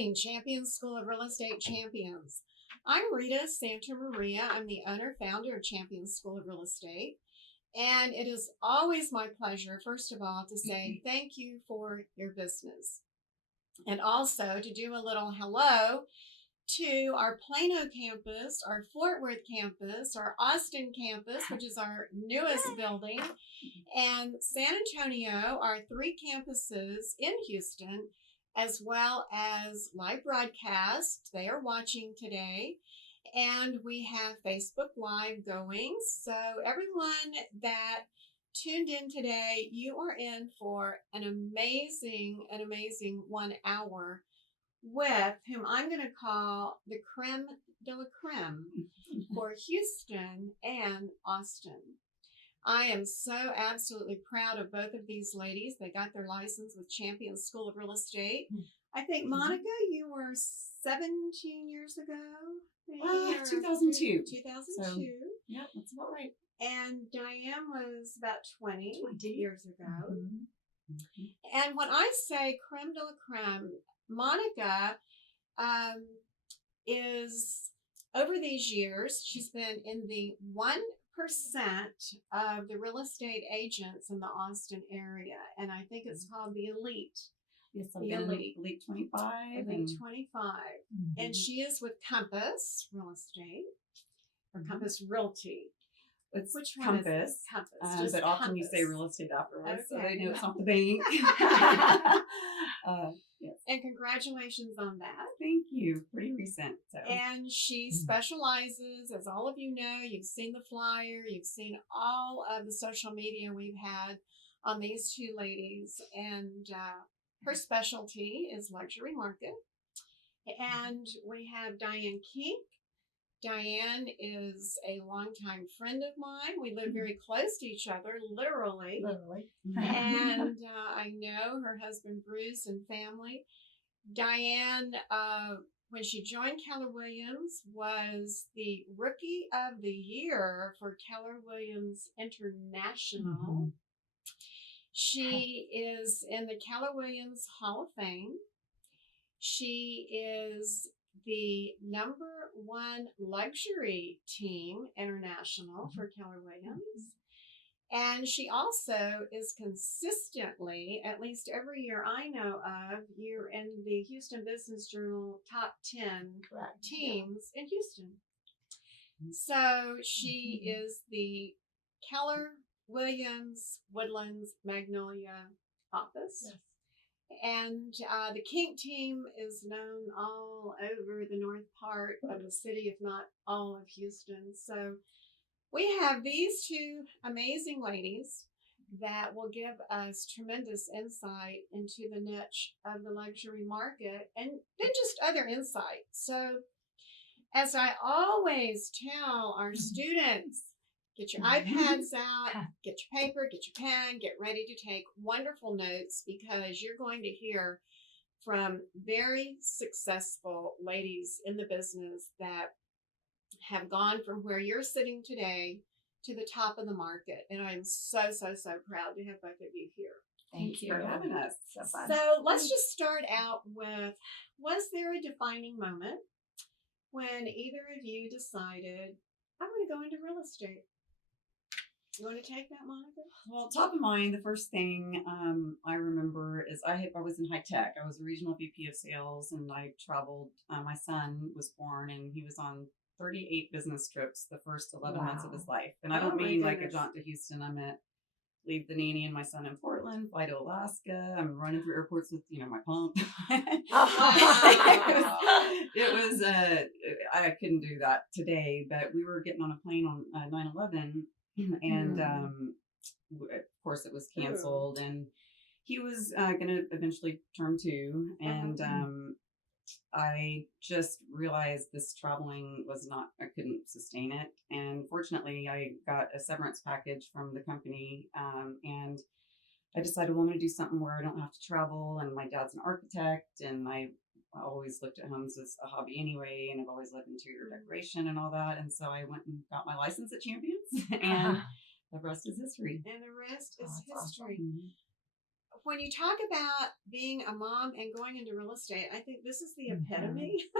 morning, Champions School of Real Estate Champions. I'm Rita Santamaria. I'm the owner, founder of Champions School of Real Estate. And it is always my pleasure, first of all, to say thank you for your business. And also to do a little hello to our Plano campus, our Fort Worth campus, our Austin campus, which is our newest building, and San Antonio, our 3 campuses in Houston, as well as live broadcast. They are watching today. And we have Facebook Live going. So everyone that tuned in today, you are in for an amazing 1 hour with whom I'm going to call the creme de la creme for Houston and Austin. I am so absolutely proud of both of these ladies. They got their license with Champions School of Real Estate. I think, Monica, you were 17 years ago. 2002. 2002. So, yeah, that's about right. And Diane was about 20 years ago. Mm-hmm. And when I say creme de la creme, Monica is, over these years, she's been in the 1% of the real estate agents in the Austin area. And I think it's called the Elite. Yes, I've been Elite 25. Elite 25. Mm-hmm. And she is with Compass Real Estate, or Compass Realty. It's Which one Compass. Is Compass. But often you say real estate afterwards, so they know it's not the bank. Yes. And congratulations on that. Thank you. Pretty recent. So. And she specializes, as all of you know, you've seen the flyer, you've seen all of the social media we've had on these 2 ladies. And her specialty is luxury market. And we have Diane Kink. Diane is a longtime friend of mine. We live very close to each other, literally. And I know her husband, Bruce, and family. Diane, when she joined Keller Williams, was the Rookie of the Year for Keller Williams International. Mm-hmm. She is in the Keller Williams Hall of Fame. She is the #1 luxury team international for Keller Williams. And she also is consistently, at least every year I know of, you're in the Houston Business Journal top 10 teams in Houston. So she is the Keller Williams Woodlands Magnolia office. Yes. And the Kink team is known all over the north part of the city, if not all of Houston. So we have these 2 amazing ladies that will give us tremendous insight into the niche of the luxury market and then just other insight. So as I always tell our students, get your iPads out, get your paper, get your pen, get ready to take wonderful notes, because you're going to hear from very successful ladies in the business that have gone from where you're sitting today to the top of the market. And I'm so proud to have both of you here. Thank you for having us. So fun. So let's just start out with, was there a defining moment when either of you decided, I'm going to go into real estate? You want to take that, Monica? Well, top of mind, the first thing I remember is I was in high tech. I was a regional VP of sales, and I traveled. My son was born, and he was on 38 business trips the first 11 months of his life. And I don't mean like a jaunt to Houston. I meant leave the nanny and my son in Portland, fly to Alaska. I'm running through airports with, my pump. It was, I couldn't do that today, but we were getting on a plane on 9/11. And of course it was canceled, and he was going to eventually turn 2. And I just realized this traveling was not, I couldn't sustain it. And fortunately I got a severance package from the company, and I decided, well, I'm going to do something where I don't have to travel. And my dad's an architect, and I always looked at homes as a hobby anyway, and I've always loved interior decoration and all that. And so I went and got my license at Champions, and the rest is history. And the rest is history. Awesome. when you talk about being a mom and going into real estate, I think this is the epitome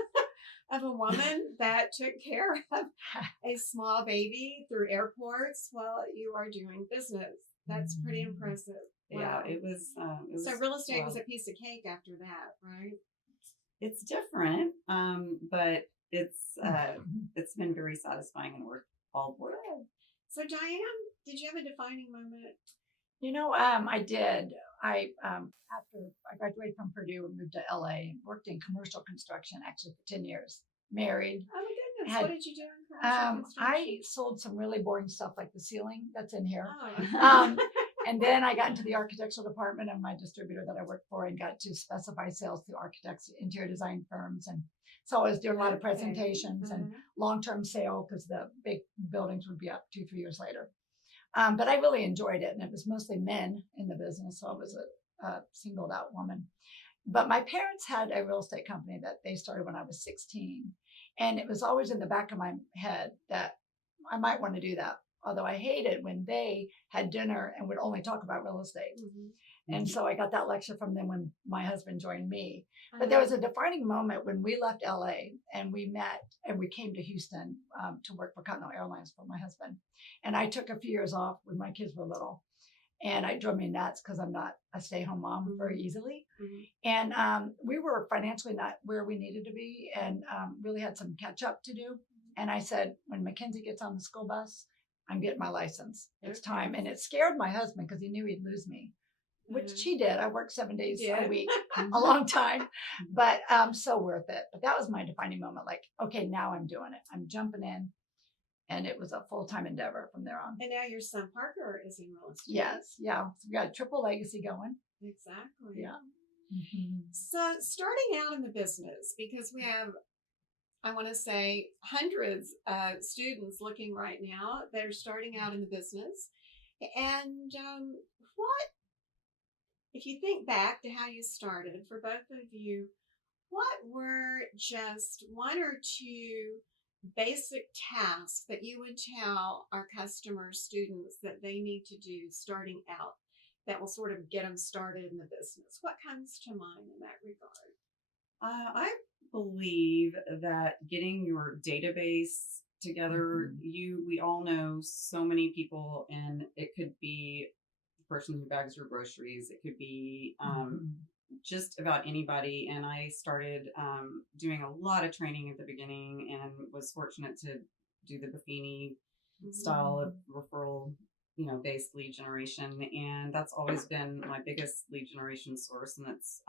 of a woman that took care of a small baby through airports while you are doing business. That's pretty impressive. Yeah, Wow. it was. So real estate was a piece of cake after that, right? It's different, but it's been very satisfying and all work. So Diane, did you have a defining moment? I did. After I graduated from Purdue and moved to LA and worked in commercial construction actually for 10 years, married. Oh my goodness. What did you do in commercial construction? I sold some really boring stuff like the ceiling that's in here. Oh. And then I got into the architectural department of my distributor that I worked for and got to specify sales to architects, interior design firms. And so I was doing a lot of presentations and long-term sale because the big buildings would be up 2-3 years later. But I really enjoyed it. And it was mostly men in the business. So I was a singled out woman. But my parents had a real estate company that they started when I was 16. And it was always in the back of my head that I might want to do that. Although I hated when they had dinner and would only talk about real estate. And so I got that lecture from them when my husband joined me. But there was a defining moment when we left LA and we met and we came to Houston to work for Continental Airlines for my husband. And I took a few years off when my kids were little. And it drove me nuts because I'm not a stay-home mom very easily. And we were financially not where we needed to be and really had some catch up to do. And I said, when Mackenzie gets on the school bus, I'm getting my license. It's time. And it scared my husband because he knew he'd lose me, which he did. I worked 7 days a week, a long time, but so worth it. But that was my defining moment. Like, okay, now I'm doing it. I'm jumping in. And it was a full-time endeavor from there on. And now your son Parker is in real estate. Yes. Yeah. So we got a triple legacy going. Exactly. Yeah. So starting out in the business, because we have, I want to say, hundreds of students looking right now that are starting out in the business. And what, if you think back to how you started, for both of you, what were just one or two basic tasks that you would tell our customers, students, that they need to do starting out that will sort of get them started in the business? What comes to mind in that regard? I believe that getting your database together, we all know so many people, and it could be the person who bags your groceries. It could be just about anybody. And I started doing a lot of training at the beginning and was fortunate to do the Buffini style of referral, based lead generation. And that's always been my biggest lead generation source. And that's,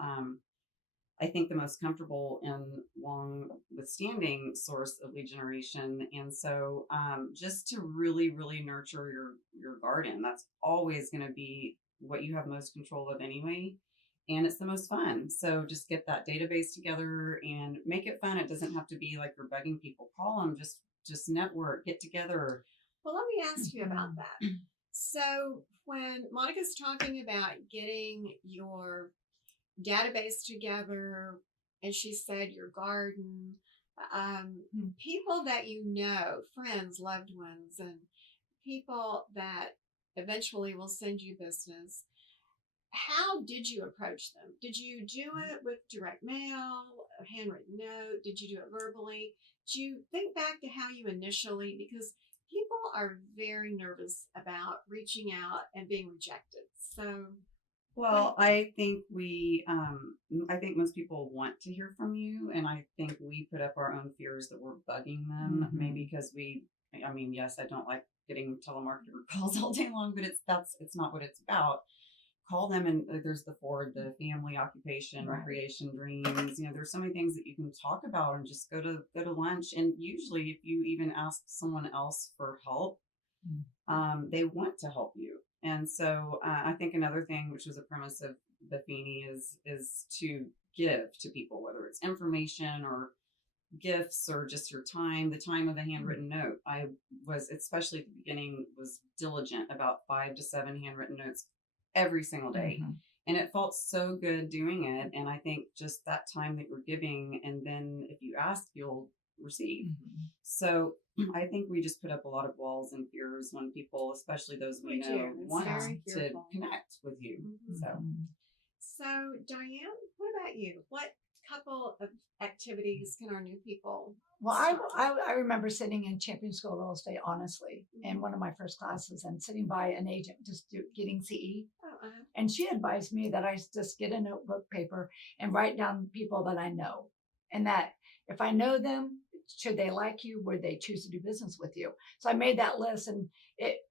I think, the most comfortable and long withstanding source of lead generation. And so just to really, really nurture your garden, that's always going to be what you have most control of anyway. And it's the most fun. So just get that database together and make it fun. It doesn't have to be like you're begging people. Call them, just network, get together. Well, let me ask you about that. So when Monica's talking about getting your database together, and she said your garden, people that you know, friends, loved ones, and people that eventually will send you business, how did you approach them? Did you do it with direct mail, a handwritten note? Did you do it verbally? Do you think back to how you initially, because people are very nervous about reaching out and being rejected. So, well, I think I think most people want to hear from you. And I think we put up our own fears that we're bugging them, maybe because yes, I don't like getting telemarketer calls all day long, but it's not what it's about. Call them, and there's the family, occupation, recreation, dreams. There's so many things that you can talk about, and just go to lunch. And usually, if you even ask someone else for help, they want to help you. And so, I think another thing, which was a premise of Buffini, is to give to people, whether it's information or gifts or just your time. The time of a handwritten note. I was, especially at the beginning, was diligent about 5 to 7 handwritten notes every single day. And it felt so good doing it. And I think just that time that you're giving, and then if you ask, you'll receive. So I think we just put up a lot of walls and fears when people, especially those we know, want to connect with you. So So, Diane, what about you? What couple of activities can our new people? Well, start I remember sitting in Champion School of Real Estate, honestly, in one of my first classes and sitting by an agent getting CE. with? And she advised me that I just get a notebook paper and write down people that I know. And that if I know them, should they like you, would they choose to do business with you? So I made that list, and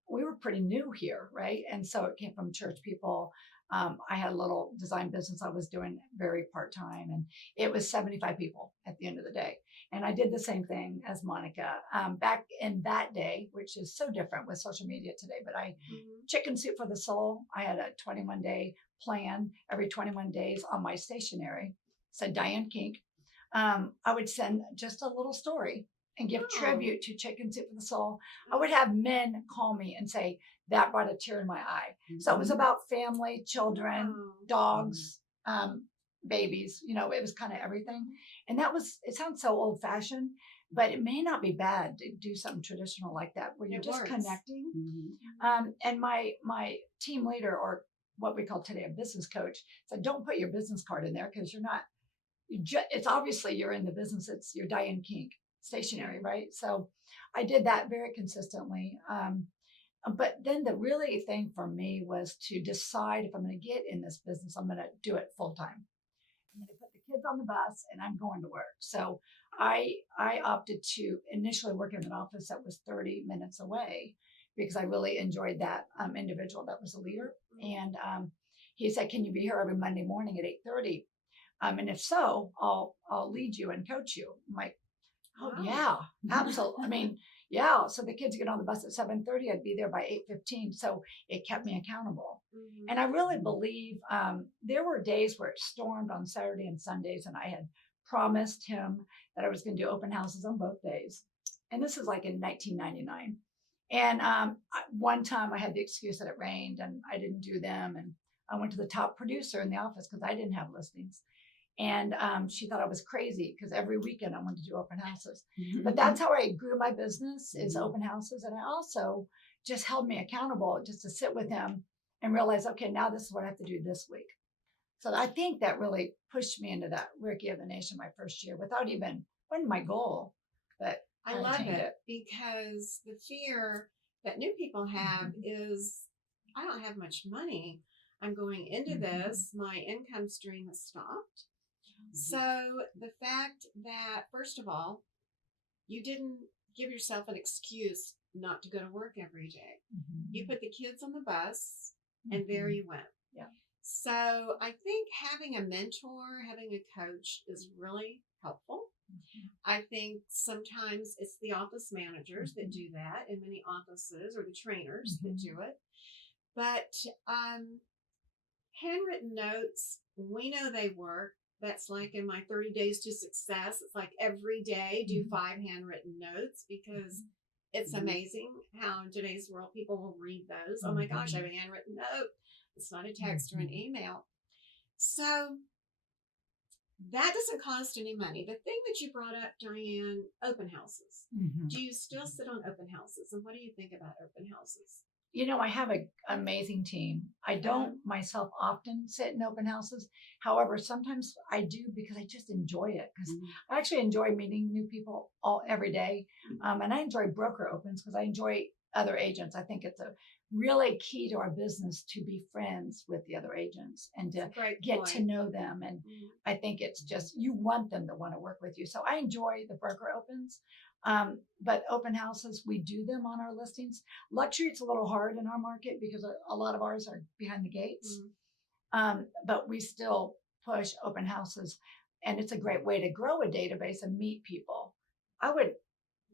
we were pretty new here, right? And so it came from church people. I had a little design business I was doing very part-time, and it was 75 people at the end of the day. And I did the same thing as Monica back in that day, which is so different with social media today. But chicken soup for the soul. I had a 21-day plan every 21 days on my stationery. Said Diane Kink. I would send just a little story and give tribute to Chicken Soup for the Soul. I would have men call me and say, that brought a tear in my eye. So it was about family, children, dogs, babies, it was kind of everything. And it sounds so old fashioned, but it may not be bad to do something traditional like that, where you're just connecting. And my team leader, or what we call today a business coach, said, don't put your business card in there, because it's obviously you're in the business. It's your Diane Kink stationery, right? So I did that very consistently. But then the really thing for me was to decide, if I'm going to get in this business, I'm going to do it full time. I'm going to put the kids on the bus and I'm going to work. So I opted to initially work in an office that was 30 minutes away, because I really enjoyed that individual that was a leader. And he said, can you be here every Monday morning at 8:30? And if so, I'll lead you and coach you. I'm like, oh yeah, absolutely. I mean, yeah. So the kids get on the bus at 7:30. I'd be there by 8:15. So it kept me accountable. And I really believe there were days where it stormed on Saturday and Sundays, and I had promised him that I was going to do open houses on both days. And this is like in 1999. And one time I had the excuse that it rained and I didn't do them. And I went to the top producer in the office because I didn't have listings. And she thought I was crazy, because every weekend I wanted to do open houses. But that's how I grew my business, is open houses. And I also just held me accountable, just to sit with him and realize, okay, now this is what I have to do this week. So I think that really pushed me into that Rookie of the Nation my first year, wasn't my goal, but I love it, because the fear that new people have is, I don't have much money. I'm going into this, my income stream has stopped. So the fact that, first of all, you didn't give yourself an excuse not to go to work every day. You put the kids on the bus and there you went. Yeah. So I think having a mentor, having a coach is really helpful. I think sometimes it's the office managers that do that in many offices, or the trainers that do it. But handwritten notes, we know they work. That's like in my 30 days to success. It's like every day do 5 handwritten notes, because it's amazing how in today's world people will read those. Oh my gosh, I have a handwritten note. It's not a text or an email. So that doesn't cost any money. The thing that you brought up, Diane, open houses. Do you still sit on open houses? And what do you think about open houses? I have an amazing team. I don't myself often sit in open houses. However, sometimes I do, because I just enjoy it. Because I actually enjoy meeting new people every day. And I enjoy broker opens because I enjoy other agents. I think it's a really key to our business to be friends with the other agents and to get to know them. And I think it's just, you want them to want to work with you. So I enjoy the broker opens. But open houses, we do them on our listings. Luxury, it's a little hard in our market because a lot of ours are behind the gates. But we still push open houses, and it's a great way to grow a database and meet people. I would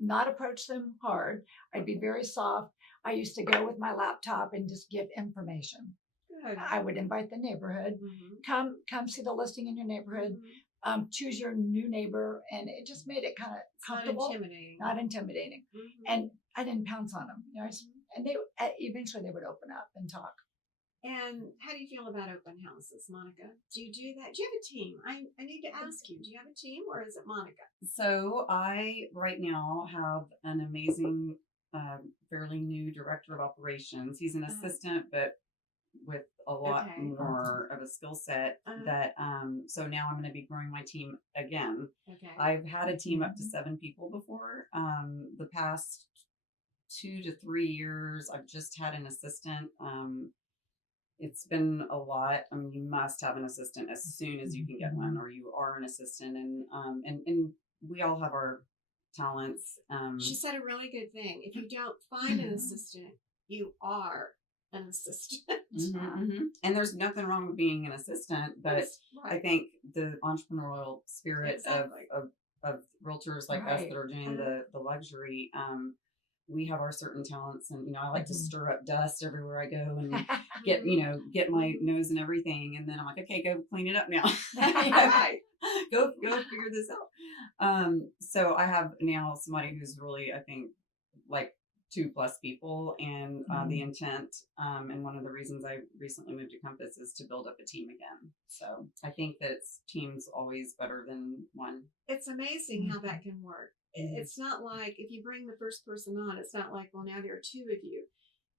not approach them hard. I'd be very soft. I used to go with my laptop and just give information. Good. I would invite the neighborhood, come see the listing in your neighborhood. Choose your new neighbor, and it just made it kind of comfortable, not intimidating. And I didn't pounce on them, and they eventually they would open up and talk. And how do you feel about open houses, Monica? Do you do that? Do you have a team? I need to ask you, do you have a team, or is it Monica? So I right now have an amazing, fairly new director of operations. He's an assistant, but with a lot Okay. more of a skill set that so now I'm going to be growing my team again. Okay. I've had a team up to 7 people before. The past 2 to 3 years, I've just had an assistant. It's been a lot. I mean, you must have an assistant as soon as you can get one, or you are an assistant. And we all have our talents. She said a really good thing. If you don't find an assistant, you are an assistant. And there's nothing wrong with being an assistant, but I think the entrepreneurial spirit of realtors like us that are doing the luxury, we have our certain talents, and I like to stir up dust everywhere I go and get my nose and everything, and then I'm like, okay, go clean it up now. Go figure this out. So I have now somebody who's really, I think, like 2+ people, and the intent, and one of the reasons I recently moved to Compass is to build up a team again. So I think that team's always better than one. It's amazing how that can work. It's not like if you bring the first person on, it's not like, well, now there are 2 of you.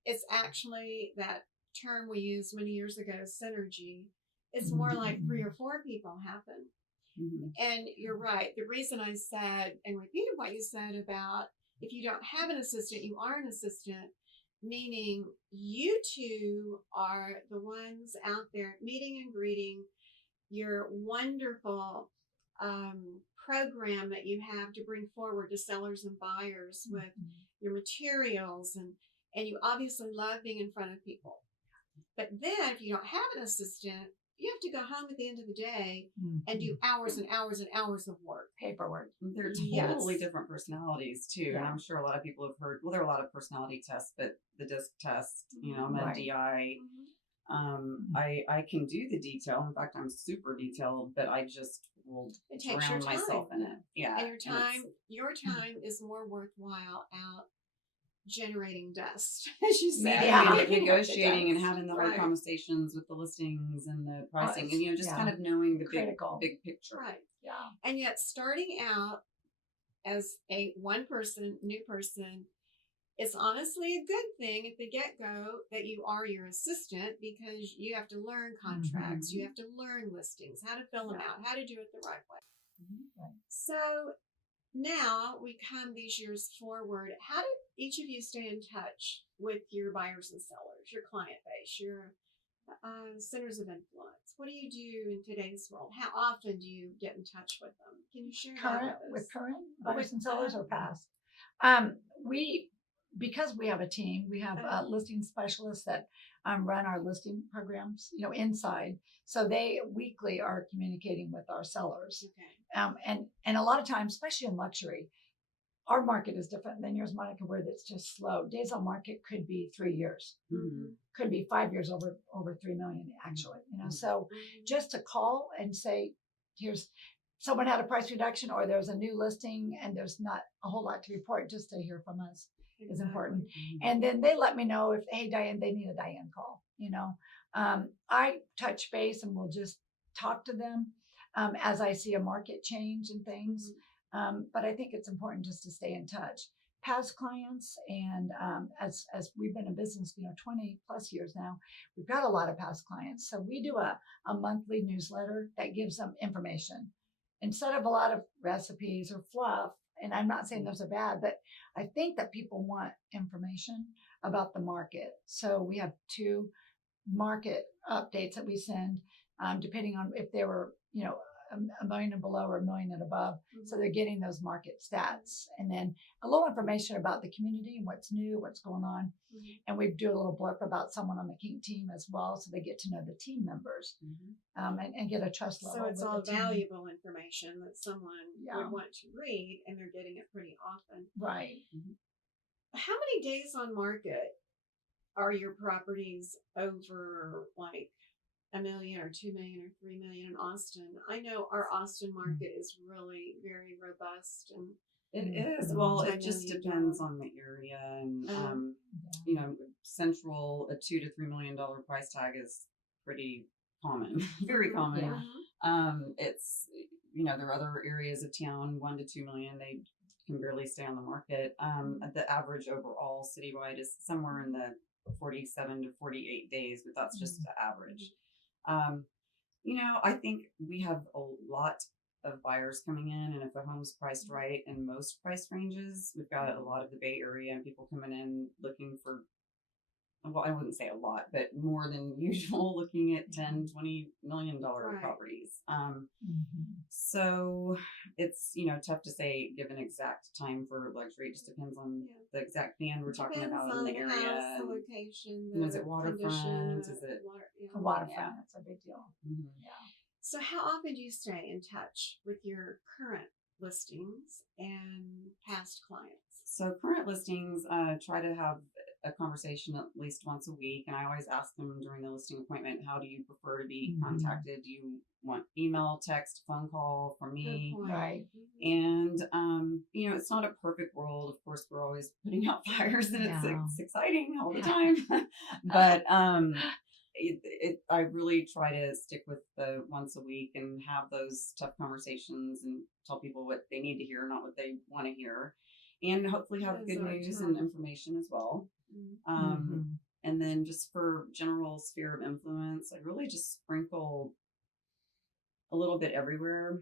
It's actually that term we used many years ago, synergy. It's more like 3 or 4 people happen. And you're right. The reason I said and repeated what you said about if you don't have an assistant, you are an assistant, meaning you 2 are the ones out there meeting and greeting your wonderful program that you have to bring forward to sellers and buyers with your materials, and you obviously love being in front of people. But then if you don't have an assistant, you have to go home at the end of the day and do hours and hours and hours of work, paperwork. They're totally different personalities too. And I'm sure a lot of people have heard, well, there are a lot of personality tests, but the DISC test, I'm a DI. I can do the detail. In fact, I'm super detailed, but I just will drown myself in it. Yeah. And your time is more worthwhile out generating dust, as you said. Negotiating and having the hard conversations with the listings and the pricing, and just kind of knowing the big picture. Right. Yeah. And yet starting out as a new person, it's honestly a good thing at the get-go that you are your assistant, because you have to learn contracts, you have to learn listings, how to fill them out, how to do it the right way. So now we come these years forward. How did each of you stay in touch with your buyers and sellers, your client base, your centers of influence? What do you do in today's world? How often do you get in touch with them? Can you share that with us? With current buyers and sellers or past? Because we have a team, we have listing specialists that run our listing programs, inside. So they weekly are communicating with our sellers. And a lot of times, especially in luxury, our market is different than yours, Monica, where it's just slow. Days on market could be 3 years, could be 5 years over 3 million, actually. So just to call and say, here's someone had a price reduction, or there's a new listing and there's not a whole lot to report, just to hear from us is important. And then they let me know if, hey, Diane, they need a Diane call. I touch base and we'll just talk to them as I see a market change and things. But I think it's important just to stay in touch. Past clients, and as we've been in business, 20 plus years now, we've got a lot of past clients. So we do a monthly newsletter that gives them information instead of a lot of recipes or fluff. And I'm not saying those are bad, but I think that people want information about the market. So we have 2 market updates that we send, depending on if they were, $1 million and below or $1 million and above. So they're getting those market stats, and then a little information about the community and what's new, what's going on. And we do a little blurb about someone on the Kink team as well, so they get to know the team members and get a trust level. So it's all valuable information that someone would want to read, and they're getting it pretty often. Right. How many days on market are your properties over, like, $1 million or $2 million or $3 million in Austin? I know our Austin market is really very robust, and it is. Well, it just depends on the area, and Central, a $2 to $3 million price tag is pretty common, very common. It's there are other areas of town, 1 to 2 million. They can barely stay on the market. The average overall citywide is somewhere in the 47 to 48 days, but that's just the average. I think we have a lot of buyers coming in, and if a home's priced right in most price ranges, we've got a lot of the Bay Area and people coming in looking for, well, I wouldn't say a lot, but more than usual, looking at $10-20 million properties. So it's, tough to say, give an exact time for luxury. It just depends on the exact band we're talking about in the area. House, the location, is it waterfront? Is it waterfront? That's a big deal. Yeah. So how often do you stay in touch with your current listings and past clients? So current listings, try to have a conversation at least once a week. And I always ask them during the listing appointment, how do you prefer to be contacted? Do you want email, text, phone call from me? Right. And, it's not a perfect world. Of course, we're always putting out fires and it's exciting all the time. But, I really try to stick with the once a week and have those tough conversations and tell people what they need to hear, not what they want to hear. And hopefully have good news and information as well. And then just for general sphere of influence, I really just sprinkle a little bit everywhere.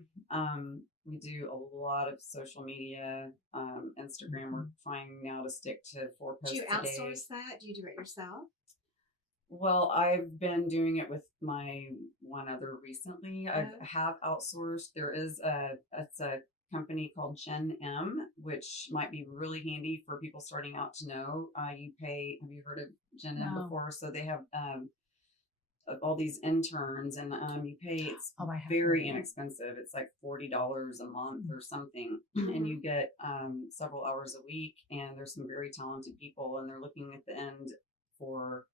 We do a lot of social media, Instagram. We're trying now to stick to 4 posts a day. Do you outsource that? Do you do it yourself? Well, I've been doing it with my one other recently. I have outsourced. There is a company called Gen M, which might be really handy for people starting out to know. You pay, have you heard of Gen M before? So they have all these interns, and you pay, it's very inexpensive. It's like $40 a month or something. And you get several hours a week, and there's some very talented people, and they're looking at the end for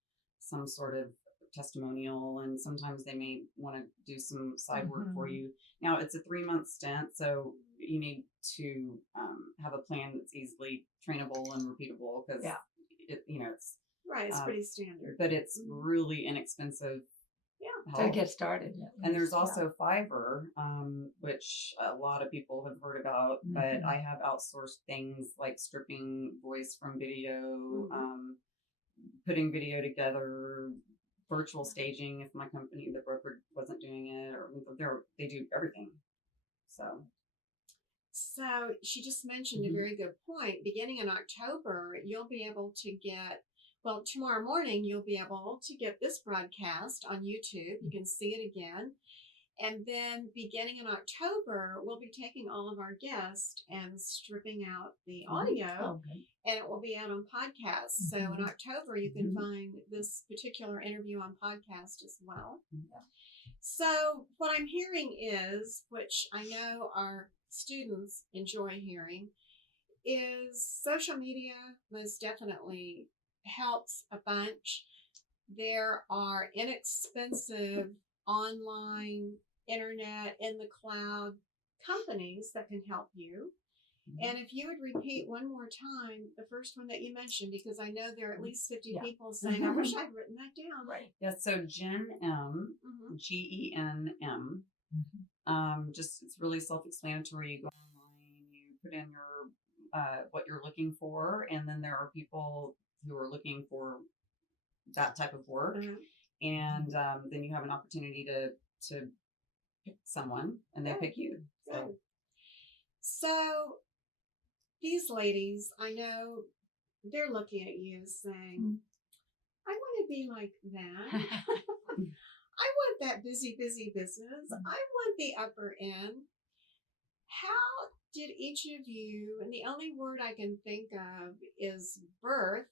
some sort of testimonial, and sometimes they may want to do some side work for you. Now it's a 3-month stint, so you need to have a plan that's easily trainable and repeatable, because it's it's pretty standard, but it's really inexpensive to get started. And there's also Fiverr, which a lot of people have heard about, but I have outsourced things like stripping voice from video, putting video together, virtual staging if my company, the broker, wasn't doing it, or they do everything. So she just mentioned a very good point. Beginning in October, you'll be able to get, well, tomorrow morning, you'll be able to get this broadcast on YouTube. You can see it again. And then beginning in October, we'll be taking all of our guests and stripping out the audio, and it will be out on podcasts. So in October, you can find this particular interview on podcast as well. So what I'm hearing is, which I know our students enjoy hearing, is social media most definitely helps a bunch. There are inexpensive online, internet, in the cloud companies that can help you. And if you would repeat one more time the first one that you mentioned, because I know there are at least 50 people saying, I wish I'd written that down. Yeah, so Gen M, GENM. Just, it's really self-explanatory. You go online, you put in your what you're looking for, and then there are people who are looking for that type of work, and then you have an opportunity to pick someone, and they pick you. So these ladies, I know they're looking at you saying, I want to be like that. I want that busy business. I want the upper end. How did each of you, and the only word I can think of is birth,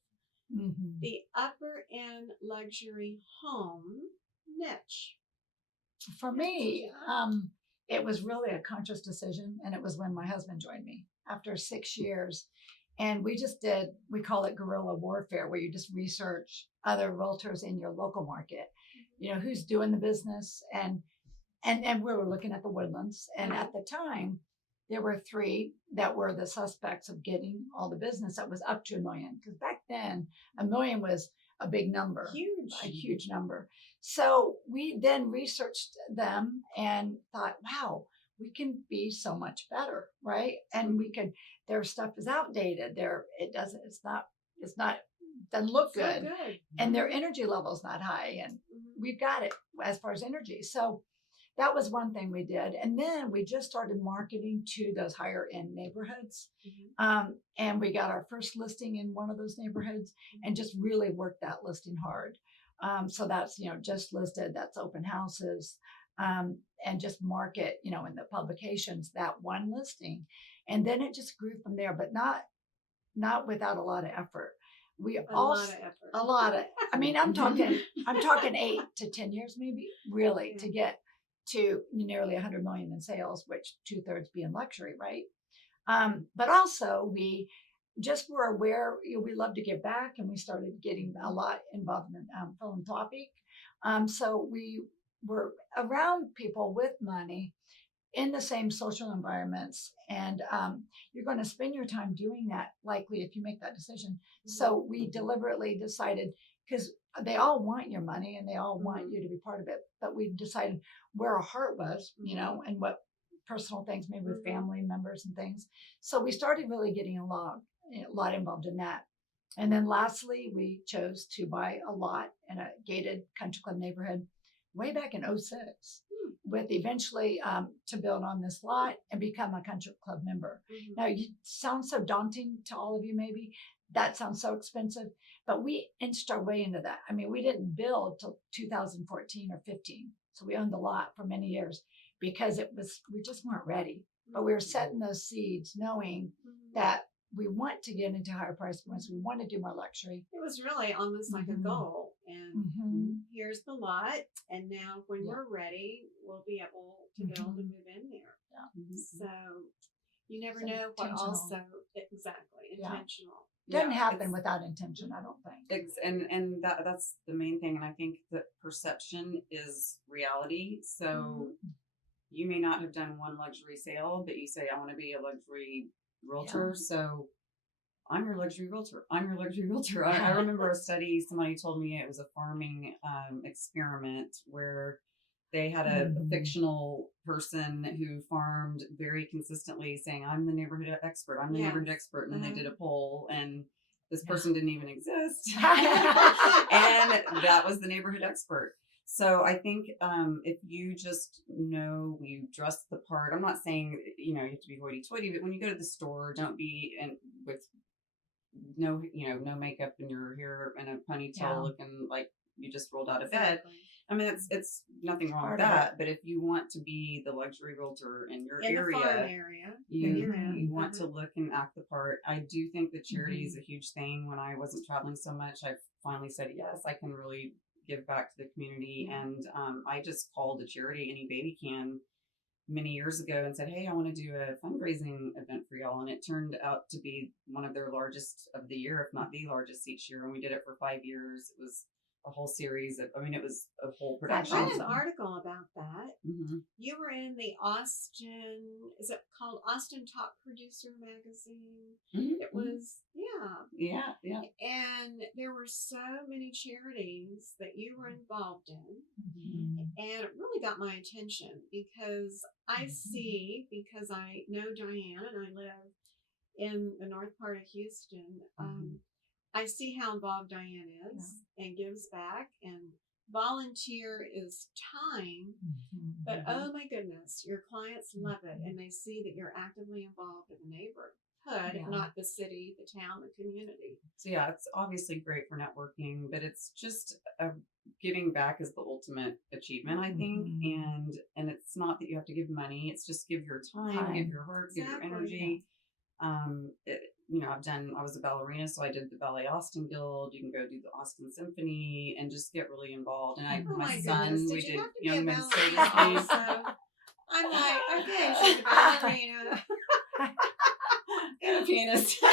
the upper end luxury home niche? For me, it was really a conscious decision, and it was when my husband joined me after 6 years. And we just did, we call it guerrilla warfare, where you just research other realtors in your local market, who's doing the business. And we were looking at the Woodlands. And at the time, there were 3 that were the suspects of getting all the business that was up to $1 million. Because back then, $1 million was a big number, a huge number. So we then researched them and thought, wow, we can be so much better, right? And we could, their stuff is outdated. It's not doesn't look So good, good. and their energy level's not high, and we've got it as far as energy. So that was one thing we did. And then we just started marketing to those higher end neighborhoods. And we got our first listing in one of those neighborhoods and just really worked that listing hard. So that's, just listed, that's open houses, and just market, in the publications, that one listing. And then it just grew from there, but not without a lot of effort. A lot of, I mean, I'm talking 8 to 10 years, maybe, really, to get to nearly 100 million in sales, which 2/3 being luxury, right? But also we just were aware, we love to give back, and we started getting a lot involved in philanthropic. So we were around people with money in the same social environments, and you're going to spend your time doing that, likely, if you make that decision. So we deliberately decided, because they all want your money and they all want you to be part of it, but we decided where our heart was, and what personal things, maybe with family members and things. So we started really getting a lot involved in that. And then lastly, we chose to buy a lot in a gated country club neighborhood way back in 2006, with eventually to build on this lot and become a country club member. Now, it sounds so daunting to all of you, maybe. That sounds so expensive, but we inched our way into that. I mean, we didn't build till 2014 or 15. So we owned the lot for many years because we just weren't ready. But we were setting those seeds, knowing that we want to get into higher price points. We want to do more luxury. It was really almost like a goal. And here's the lot. And now when we're ready, we'll be able to build and move in there. So you never know what also, intentional. Doesn't happen without intention, I don't think. And that's the main thing. And I think that perception is reality. So you may not have done one luxury sale, but you say, I want to be a luxury realtor. So I'm your luxury realtor. I remember a study, somebody told me it was a farming experiment where they had a fictional person who farmed very consistently saying, I'm the neighborhood expert. I'm the neighborhood expert. And then they did a poll, and this person didn't even exist. And that was the neighborhood expert. So I think if you just know you dress the part, I'm not saying, you have to be hoity-toity, but when you go to the store, don't be with no makeup and your hair in a ponytail looking like you just rolled out of bed. I mean, it's nothing wrong with that, but if you want to be the luxury realtor in your area, you want to look and act the part. I do think that charity is a huge thing. When I wasn't traveling so much, I finally said, yes, I can really give back to the community. And I just called a charity, Any Baby Can, many years ago and said, hey, I want to do a fundraising event for y'all. And it turned out to be one of their largest of the year, if not the largest each year. And we did it for 5 years. It was a whole series it was a whole production. I read an article about that. You were in the Austin, is it called Austin Top Producer Magazine? It was, Yeah. And there were so many charities that you were involved in. And it really got my attention because I see, because I know Diane and I live in the north part of Houston, I see how involved Diane is and gives back, and volunteer is time, but oh my goodness, your clients love it, and they see that you're actively involved in the neighborhood, if not the city, the town, the community. So it's obviously great for networking, but it's just giving back is the ultimate achievement, I think. And it's not that you have to give money, it's just give your time. Give your heart, give your energy. I was a ballerina, so I did the Ballet Austin Guild. You can go do the Austin Symphony and just get really involved. And my son, we did Young Men's Service. I'm like, okay, she's a ballerina. And a pianist. I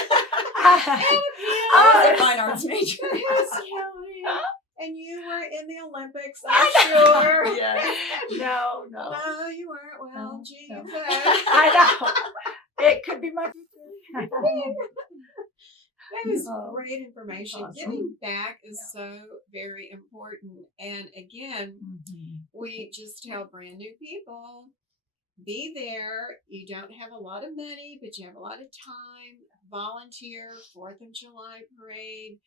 was a fine arts major. And you were in the Olympics, I'm sure. No, you weren't. Well, gee, you could. I know. It could be my future. That was great information. Awesome. Giving back is so very important. And again, we just tell brand new people, be there. You don't have a lot of money, but you have a lot of time. Volunteer, 4th of July parade,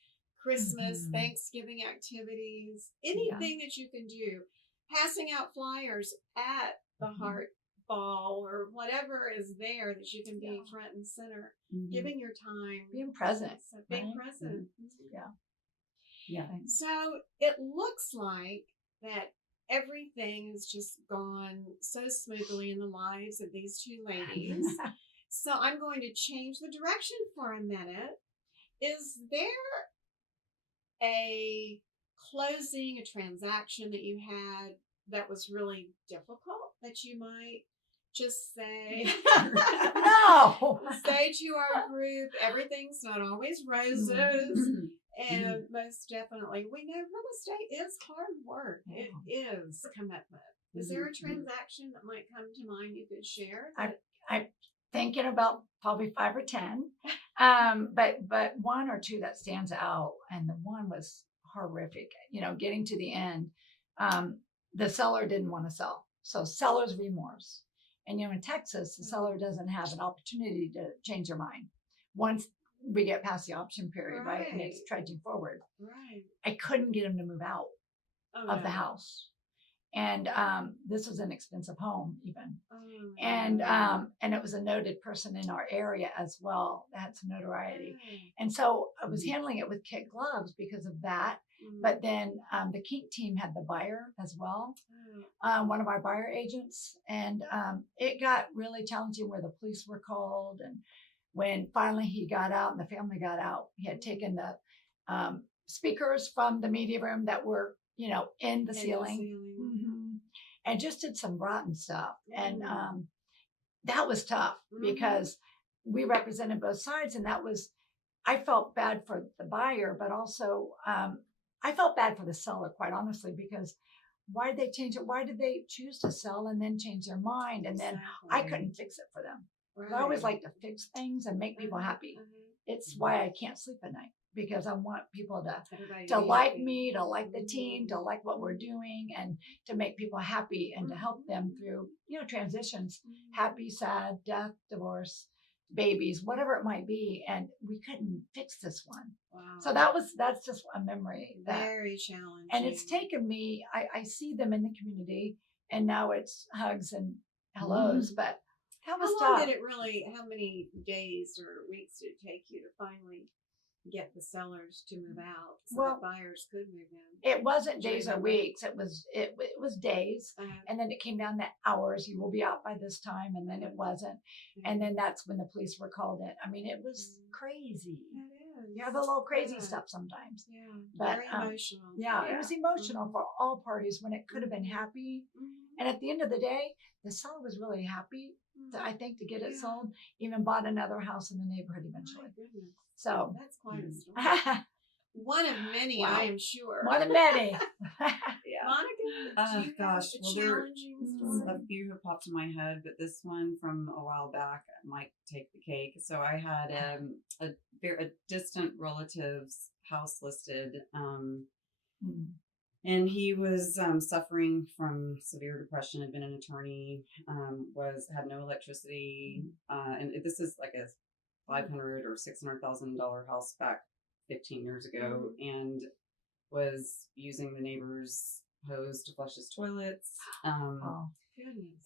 Christmas, Mhm. Thanksgiving activities, anything that you can do, passing out flyers at the Mhm. Heart Ball or whatever is there that you can be Yeah. front and center, Mhm. giving your time, Being present, so being right? present. Yeah. Yeah. So it looks like that everything has just gone so smoothly in the lives of these two ladies. So I'm going to change the direction for a minute. Is there a closing, a transaction that you had that was really difficult that you might just say No. say to our group, everything's not always roses. And most definitely, we know real estate is hard work. It is commitment. Is there a transaction that might come to mind you could share? I'm thinking about probably 5 or 10, but one or two that stands out, and the one was horrific. Getting to the end, the seller didn't want to sell, so seller's remorse. And in Texas, the seller doesn't have an opportunity to change their mind once we get past the option period, right? And it's trudging forward. Right. I couldn't get him to move out of the house. And this was an expensive home even. And it was a noted person in our area as well that had some notoriety. And so I was handling it with kid gloves because of that. But then the Kink team had the buyer as well, one of our buyer agents. And it got really challenging where the police were called. And when finally he got out and the family got out, he had taken the speakers from the media room that were in the ceiling. Mm-hmm. And just did some rotten stuff. And that was tough because we represented both sides. And I felt bad for the buyer, but also I felt bad for the seller, quite honestly, because why did they change it? Why did they choose to sell and then change their mind? And then I couldn't fix it for them. Right. I always like to fix things and make people happy. It's why I can't sleep at night, because I want people to like me, to like the team, to like what we're doing, and to make people happy and to help them through, transitions, happy, sad, death, divorce, babies, whatever it might be. And we couldn't fix this one. Wow. So that's just a memory. Very challenging. And it's taken me, I see them in the community, and now it's hugs and hellos, but that was how long tough. How many days or weeks did it take you to finally get the sellers to move out so that buyers could move in? It wasn't days or weeks. It was days. And then it came down to hours. You will be out by this time. And then it wasn't. And then that's when the police were called in. I mean, it was crazy. It is. You have a little crazy stuff sometimes. Yeah. But, very emotional. Yeah, it was emotional for all parties when it could have been happy. And at the end of the day, the seller was really happy, I think, to get it sold. Even bought another house in the neighborhood eventually. So that's quite a story. One of many, I am sure. One of many. Monica, do you have a challenging story? A few have popped in my head, but this one from a while back might take the cake. So I had a distant relative's house listed, and he was suffering from severe depression, had been an attorney, had no electricity, and this is like a $500,000 or $600,000 house back 15 years ago, and was using the neighbor's hose to flush his toilets.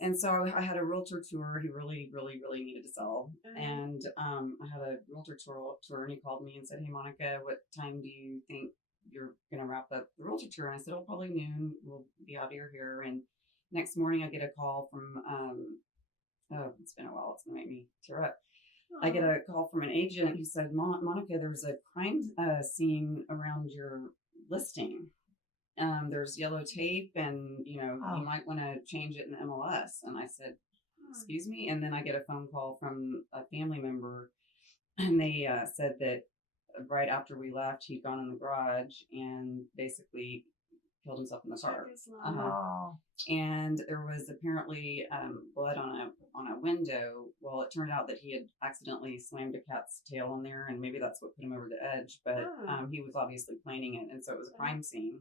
And so I had a realtor tour. He really, really, really needed to sell. And I had a realtor tour, and he called me and said, "Hey, Monica, what time do you think you're going to wrap up the realtor tour?" And I said, "Oh, probably noon. We'll be out of here." And next morning I get a call from, it's been a while. It's going to make me tear up. I get a call from an agent who said, "Monica, there's a crime scene around your listing. There's yellow tape, and you might want to change it in the MLS." And I said, "Excuse me?" And then I get a phone call from a family member, and they said that right after we left, he'd gone in the garage and basically killed himself in the car. And there was apparently blood on a window. Well, it turned out that he had accidentally slammed a cat's tail in there, and maybe that's what put him over the edge. But he was obviously planning it, and so it was a crime scene.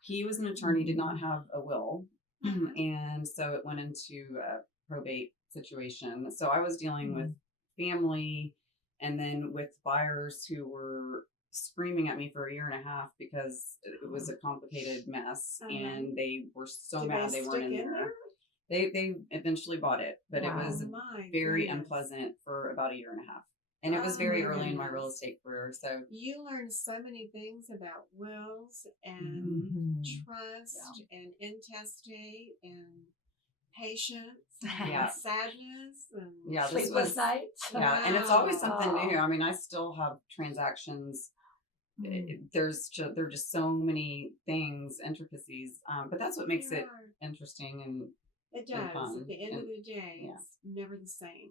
He was an attorney, did not have a will, and so it went into a probate situation. So I was dealing with family, and then with buyers who were screaming at me for a year and a half because it was a complicated mess, and they were so mad they weren't in there. They eventually bought it, but it was very unpleasant for about a year and a half. And it was very early in my real estate career. So you learned so many things about wills and trust and intestate and patience and sadness and sleepless nights. Yeah, and it's always something new. I mean, I still have transactions. There are just so many things, intricacies, but that's what makes it interesting and it does. At the end of the day, it's never the same.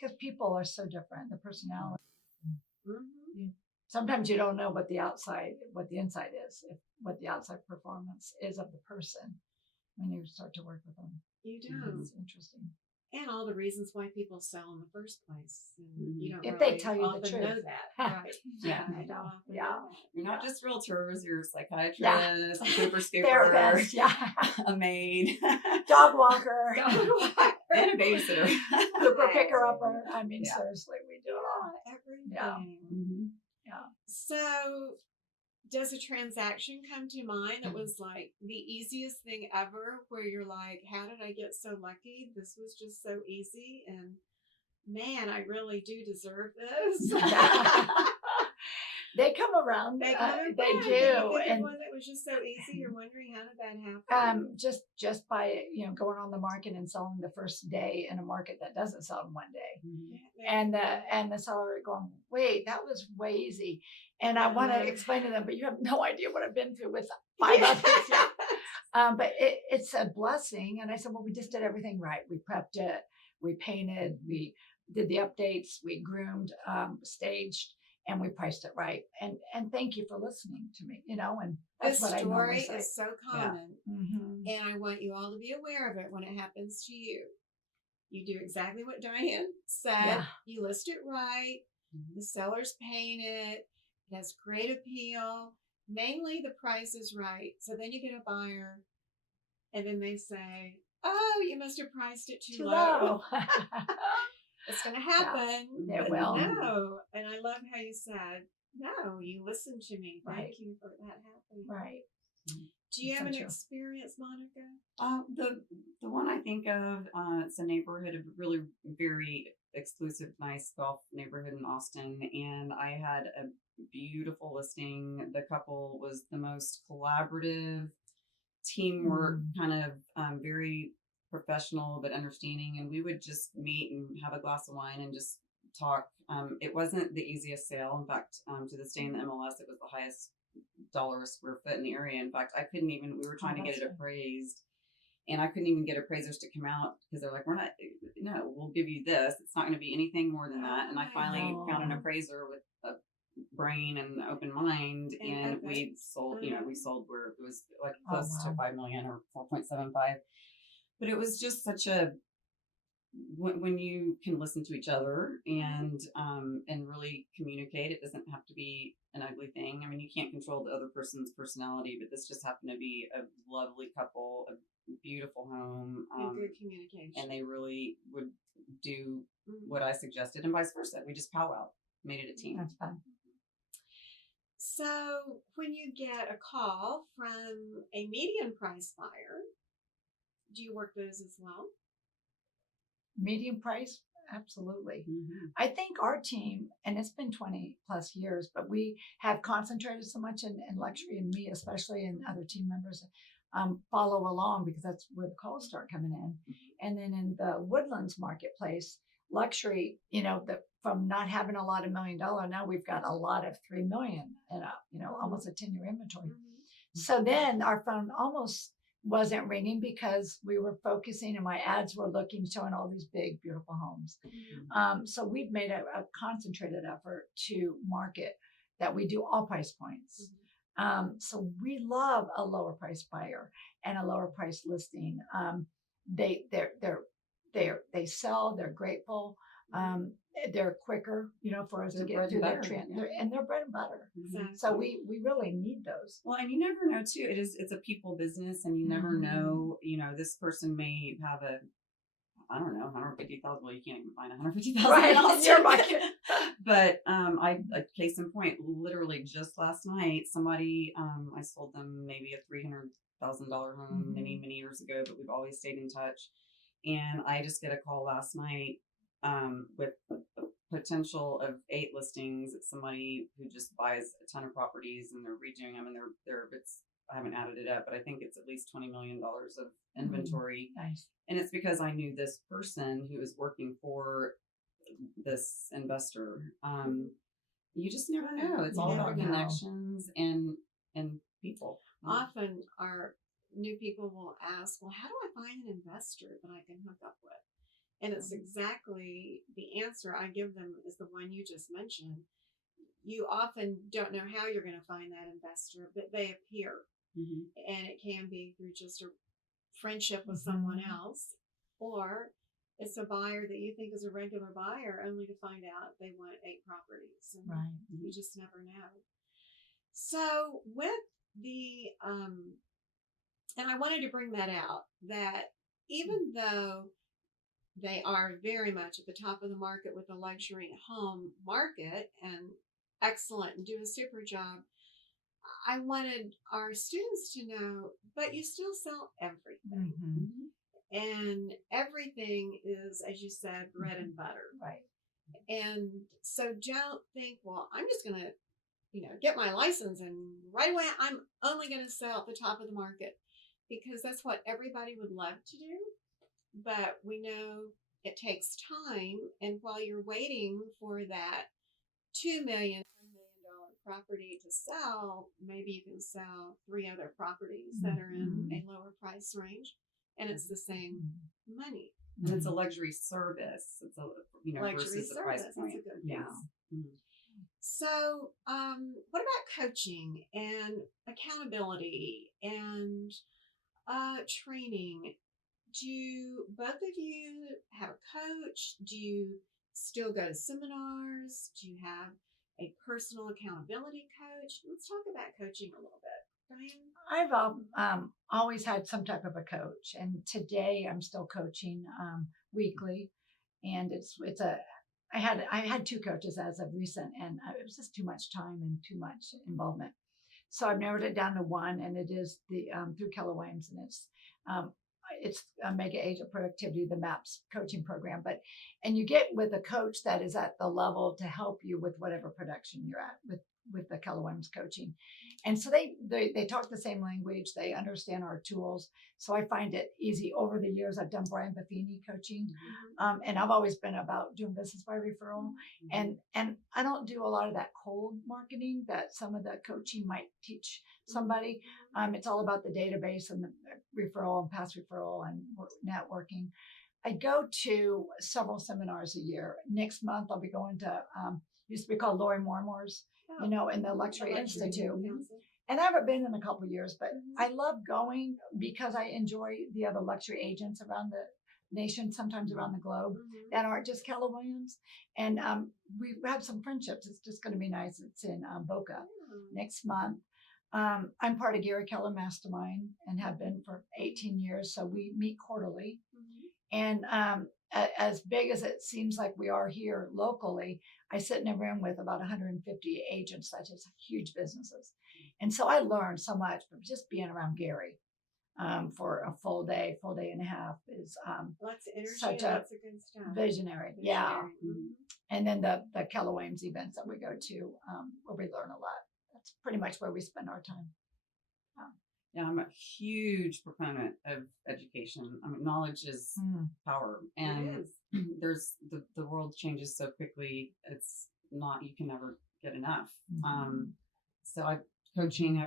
Because people are so different, the personality. Sometimes you don't know what the inside is, what the outside performance is of the person when you start to work with them. You do. It's interesting. And all the reasons why people sell in the first place. And you don't if really they tell you the truth. know that. Right. You're not just realtors, you're a psychiatrist, a super scooper, therapist, a maid, dog walker, and a babysitter. Super picker upper. I mean, seriously, we do it all. Everything. So, does a transaction come to mind that was like the easiest thing ever, where you're like, how did I get so lucky? This was just so easy, and man, I really do deserve this. They come around. They do. And one that was just so easy. You're wondering, how did that happen? Just by going on the market and selling the first day in a market that doesn't sell in one day, and the seller going, wait, that was way easy. And I want to explain to them, but you have no idea what I've been through with 5 others. But it's a blessing. And I said, well, we just did everything right. We prepped it, we painted, we did the updates, we groomed, staged, and we priced it right. And thank you for listening to me, and that's this what story I is so common. And I want you all to be aware of it when it happens to you. You do exactly what Diane said. You list it right. The seller's painted. It has great appeal. Mainly the price is right. So then you get a buyer and then they say, oh, you must have priced it too low. It's going to happen. It will. No. And I love how you said, no, you listened to me. Thank you for that happening. Right. Do you have an experience, Monica? The one I think of, it's a neighborhood, a really very exclusive, nice golf neighborhood in Austin. And I had a beautiful listing. The couple was the most collaborative, teamwork, kind of very professional but understanding, and we would just meet and have a glass of wine and just talk. It wasn't the easiest sale. In fact, to this day in the MLS, it was the highest dollar a square foot in the area. In fact, we were trying to get it appraised, and I couldn't even get appraisers to come out because they're like, we'll give you this. It's not going to be anything more than that. And I finally found an appraiser with a brain and open mind, and we sold, we sold where it was like close to 5 million or 4.75. But it was just such when you can listen to each other and really communicate. It doesn't have to be an ugly thing. I mean, you can't control the other person's personality, but this just happened to be a lovely couple, a beautiful home, and good communication. And they really would do what I suggested, and vice versa. We just powwowed, made it a team. That's fun. So when you get a call from a median price buyer, do you work those as well? Medium price? Absolutely. I think our team, and it's been 20 plus years, but we have concentrated so much in luxury, and me especially, and other team members follow along because that's where the calls start coming in. And then in the Woodlands marketplace, luxury, from not having a lot of $1 million, now we've got a lot of 3 million and almost a 10-year inventory. So then our phone almost wasn't ringing because we were focusing and my ads were showing all these big, beautiful homes. So we've made a concentrated effort to market that we do all price points. So we love a lower price buyer and a lower price listing. They sell, they're grateful. They're quicker, for us to get through that trend. And they're bread and butter. Exactly. So we really need those. Well, and you never know too. It's a people business, and you never know. This person may have I don't know, 150,000. Well, you can't even find 150,000 Right, in in your Austin. market. But I case in point, literally just last night, somebody I sold them maybe a $300,000 home many years ago, but we've always stayed in touch. And I just get a call last night with potential of 8 listings. It's somebody who just buys a ton of properties and they're redoing them, and I haven't added it up, but I think it's at least $20 million of inventory. Nice. And it's because I knew this person who was working for this investor. You just never know. It's all about connections and people. Often our new people will ask, well, how do I find an investor that I can hook up with? And it's exactly the answer I give them is the one you just mentioned. You often don't know how you're going to find that investor, but they appear. And it can be through just a friendship with someone else, or it's a buyer that you think is a regular buyer only to find out they want 8 properties. And you just never know. So with the, and I wanted to bring that out, that even though they are very much at the top of the market with the luxury home market and excellent and do a super job, I wanted our students to know, but you still sell everything. And everything is, as you said, bread and butter. Right. And so don't think, well, I'm just going to, get my license and right away I'm only going to sell at the top of the market, because that's what everybody would love to do. But we know it takes time. And while you're waiting for that $2 million, $3 million property to sell, maybe you can sell 3 other properties that are in a lower price range. And it's the same money. And it's a luxury service. It's a, luxury versus the service. price point. That's a good Yeah. So, what about coaching and accountability and training? Do both of you have a coach? Do you still go to seminars? Do you have a personal accountability coach? Let's talk about coaching a little bit. Diane? I've always had some type of a coach, and today I'm still coaching weekly, and I had 2 coaches as of recent, and it was just too much time and too much involvement. So I've narrowed it down to 1, and it is the through Keller Williams, and it's a Mega Agent Productivity, the MAPS coaching program. And you get with a coach that is at the level to help you with whatever production you're at with the Keller Williams coaching. And so they talk the same language. They understand our tools. So I find it easy. Over the years, I've done Brian Buffini coaching. And I've always been about doing business by referral. And I don't do a lot of that cold marketing that some of the coaching might teach somebody. It's all about the database and the referral and past referral and networking. I go to several seminars a year. Next month, I'll be going to, used to be called Lori Mormore's, in the Luxury Institute. And I haven't been in a couple of years, but I love going because I enjoy the other luxury agents around the nation, sometimes around the globe, that aren't just Keller Williams. And we have some friendships. It's just going to be nice. It's in Boca next month. I'm part of Gary Keller Mastermind and have been for 18 years. So we meet quarterly. And as big as it seems like we are here locally, I sit in a room with about 150 agents, such as huge businesses. And so I learned so much from just being around Gary for a full day and a half is lots of energy, such lots of good stuff. Visionary. Yeah. And then the Keller Williams events that we go to where we learn a lot. That's pretty much where we spend our time. Yeah, I'm a huge proponent of education. I mean, knowledge is power, and there's the world changes so quickly. It's not, you can never get enough. So I've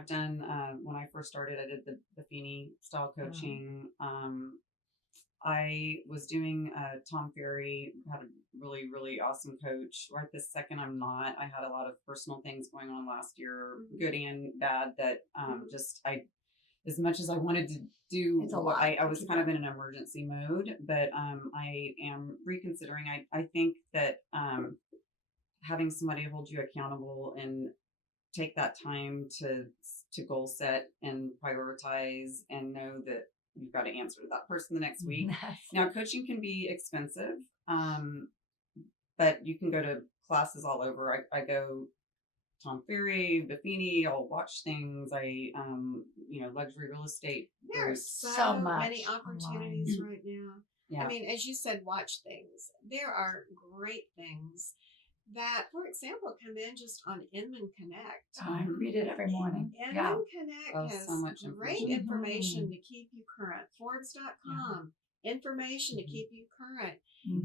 done, when I first started, I did the Feeney style coaching. I was doing Tom Ferry, had a really, really awesome coach. Right this second, I'm not. I had a lot of personal things going on last year, good and bad, that as much as I wanted to do, I was kind of in an emergency mode, but I am reconsidering. I think that having somebody hold you accountable and take that time to goal set and prioritize and know that you've got to answer to that person the next week. Now, coaching can be expensive, but you can go to classes all over. I go Tom Ferry, Buffini, I'll watch things. Luxury real estate. There's So so much many opportunities right now. Yeah. I mean, as you said, watch things. There are great things that, for example, come in just on Inman Connect. I read it every morning. Inman Connect has so much great information to keep you current. Forbes.com, information to keep you current.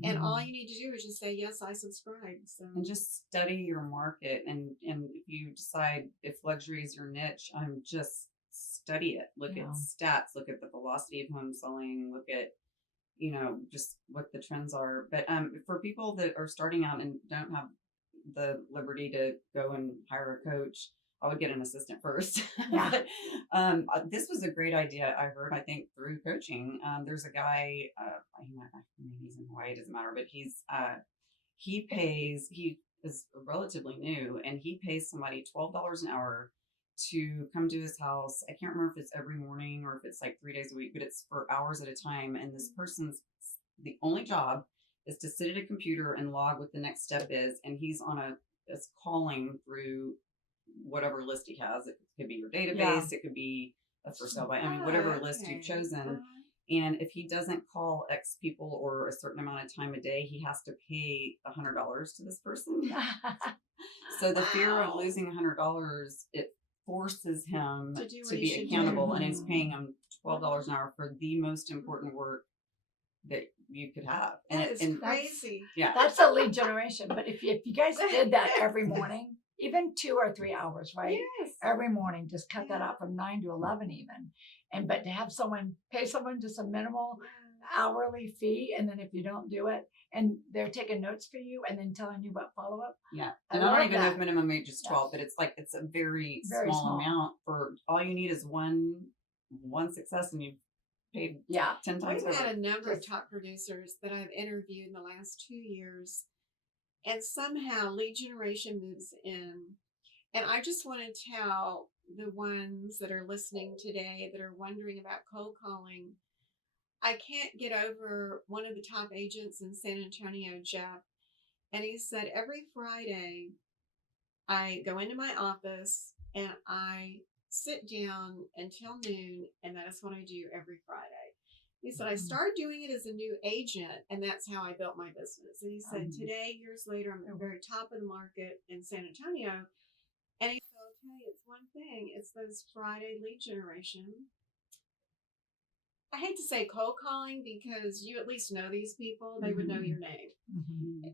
And all you need to do is just say, yes, I subscribe. So And just study your market. And if you decide if luxury is your niche, just study it. Look at stats, look at the velocity of home selling, look at, just what the trends are. But for people that are starting out and don't have the liberty to go and hire a coach, I would get an assistant first. Yeah. But, this was a great idea I heard, I think, through coaching. There's a guy, maybe he's in Hawaii, it doesn't matter, but he is relatively new, and he pays somebody $12 an hour to come to his house. I can't remember if it's every morning or if it's like 3 days a week, but it's for hours at a time. And this person's, the only job is to sit at a computer and log what the next step is. And he's it's calling through whatever list he has. It could be your database. It could be a for sale by, whatever list you've chosen. And if he doesn't call X people or a certain amount of time a day, he has to pay $100 to this person. So the fear of losing $100, it forces him to be accountable, and he's paying him $12 an hour for the most important work that you could have. And it's crazy. That's a lead generation. But if you guys did that every morning, even 2 or 3 hours, right? Yes. Every morning, just cut that out from 9 to 11 even. But to have pay someone just a minimal hourly fee, and then if you don't do it, and they're taking notes for you and then telling you about follow-up. Yeah. And I don't even know if minimum wage is 12, but it's a very small amount. For all you need is one success, and you've paid 10 times We've over. had a number of top producers that I've interviewed in the last 2 years, and somehow lead generation moves in. And I just want to tell the ones that are listening today that are wondering about cold calling, I can't get over one of the top agents in San Antonio, Jeff, and he said every Friday I go into my office and I sit down until noon, and that is what I do every Friday. He said, I started doing it as a new agent, and that's how I built my business. And he said, today, years later, I'm at the very top of the market in San Antonio. And he said, I'll tell you, it's one thing. It's those Friday lead generation. I hate to say cold calling because you at least know these people. They would know your name.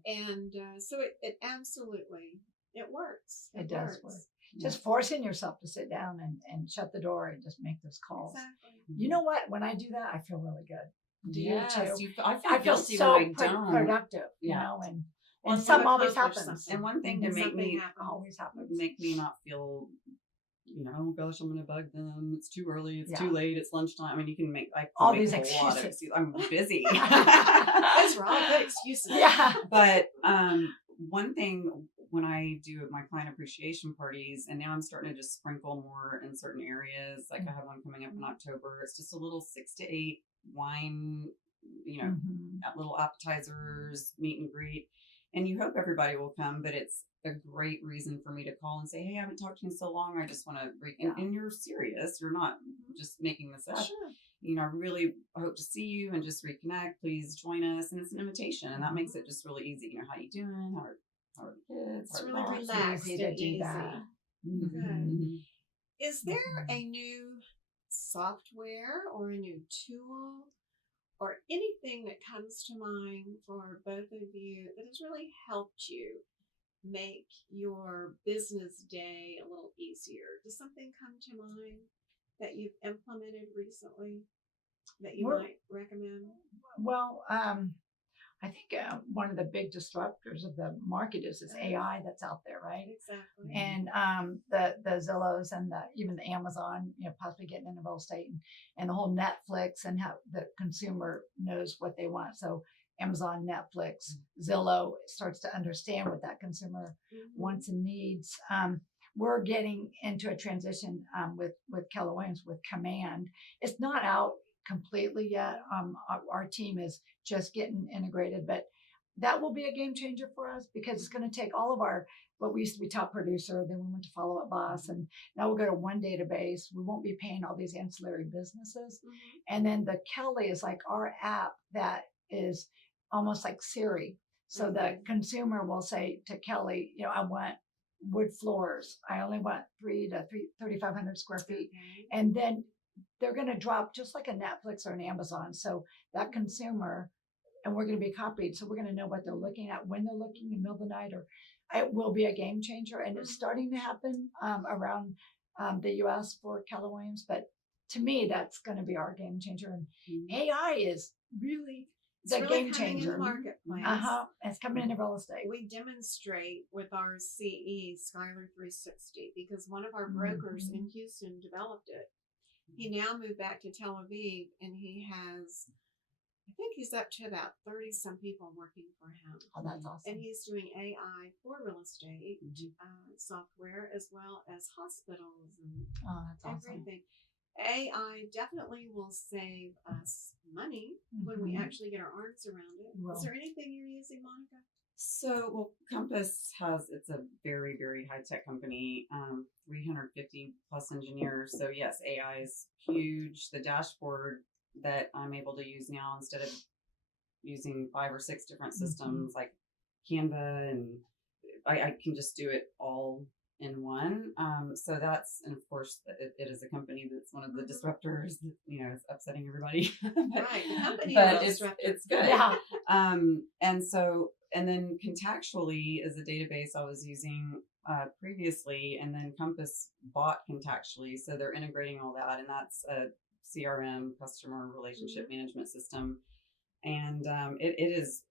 And so it absolutely, it works. It does work. Just forcing yourself to sit down and shut the door and just make those calls. Exactly. You know what? When I do that, I feel really good. Do you too? I feel so when I don't. productive, you know, and some always happens. And one thing to make me always happens. Make me not feel, oh gosh, I'm going to bug them. It's too early. It's too late. It's lunchtime. I mean, you can make all these excuses. I'm busy. Those are all good excuses. Yeah. But one thing when I do my client appreciation parties, and now I'm starting to just sprinkle more in certain areas. Like I have one coming up in October. It's just a little 6 to 8 wine, little appetizers, meet and greet. And you hope everybody will come, but it's a great reason for me to call and say, hey, I haven't talked to you in so long. I just want to, and you're serious. You're not just making this up. Sure. I really hope to see you and just reconnect. Please join us. And it's an invitation. And that makes it just really easy. How you doing? How are the kids? It's really relaxed and easy. Good. Is there a new software or a new tool or anything that comes to mind for both of you that has really helped you make your business day a little easier? Does something come to mind that you've implemented recently that you might recommend? Well, I think one of the big disruptors of the market is this AI that's out there, right? Exactly. And the Zillows and even the Amazon, possibly getting into real estate and the whole Netflix and how the consumer knows what they want. So Amazon, Netflix, Zillow starts to understand what that consumer wants and needs. We're getting into a transition with Keller Williams with Command. It's not out completely yet. Our team is just getting integrated, but that will be a game changer for us because it's going to take all of our, what we used to be top producer, then we went to follow up boss, and now we'll go to one database. We won't be paying all these ancillary businesses. And then the Kelly is like our app that is almost like Siri. So the consumer will say to Kelly, I want wood floors. I only want 3,500 square feet. And then they're going to drop just like a Netflix or an Amazon. So that consumer, and we're going to be copied. So we're going to know what they're looking at, when they're looking in the middle of the night, or it will be a game changer. And it's starting to happen around the US for Keller Williams. But to me, that's going to be our game changer. And AI is really the game changer. In the marketplace. It's coming into real estate. We demonstrate with our CE, Skylar 360, because one of our brokers in Houston developed it. He now moved back to Tel Aviv, and he has, I think he's up to about 30 some people working for him. Oh, that's awesome. And he's doing AI for real estate software, as well as hospitals and that's everything. AI definitely will save us money when we actually get our arms around it. Is there anything you're using, Monica? So, well, Compass it's a very, very high-tech company, 350 plus engineers. So yes, AI is huge. The dashboard that I'm able to use now, instead of using 5 or 6 different systems like Canva, and I can just do it all in one. So that's, and of course it is a company that's one of the disruptors that, is upsetting everybody. Right. The company but is it's good. Yeah. And then Contactually is a database I was using previously, and then Compass bought Contactually. So they're integrating all that, and that's a CRM, customer relationship management system. And it is,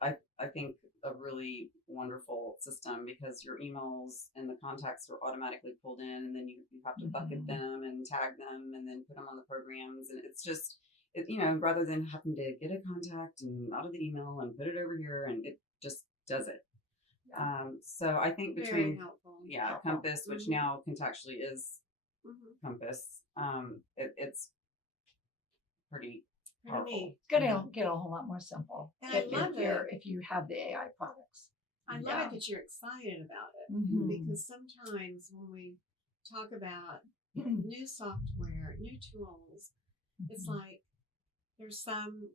I think, a really wonderful system, because your emails and the contacts are automatically pulled in, and then you have to bucket them and tag them and then put them on the programs. And it's just, rather than having to get a contact and out of the email and put it over here, and it just does it. So I think between Compass, which now Contactually is Compass, it's pretty powerful. It's gonna get a whole lot more simple if you have the AI products. I love it that you're excited about it, because sometimes when we talk about new software, new tools, it's like there's some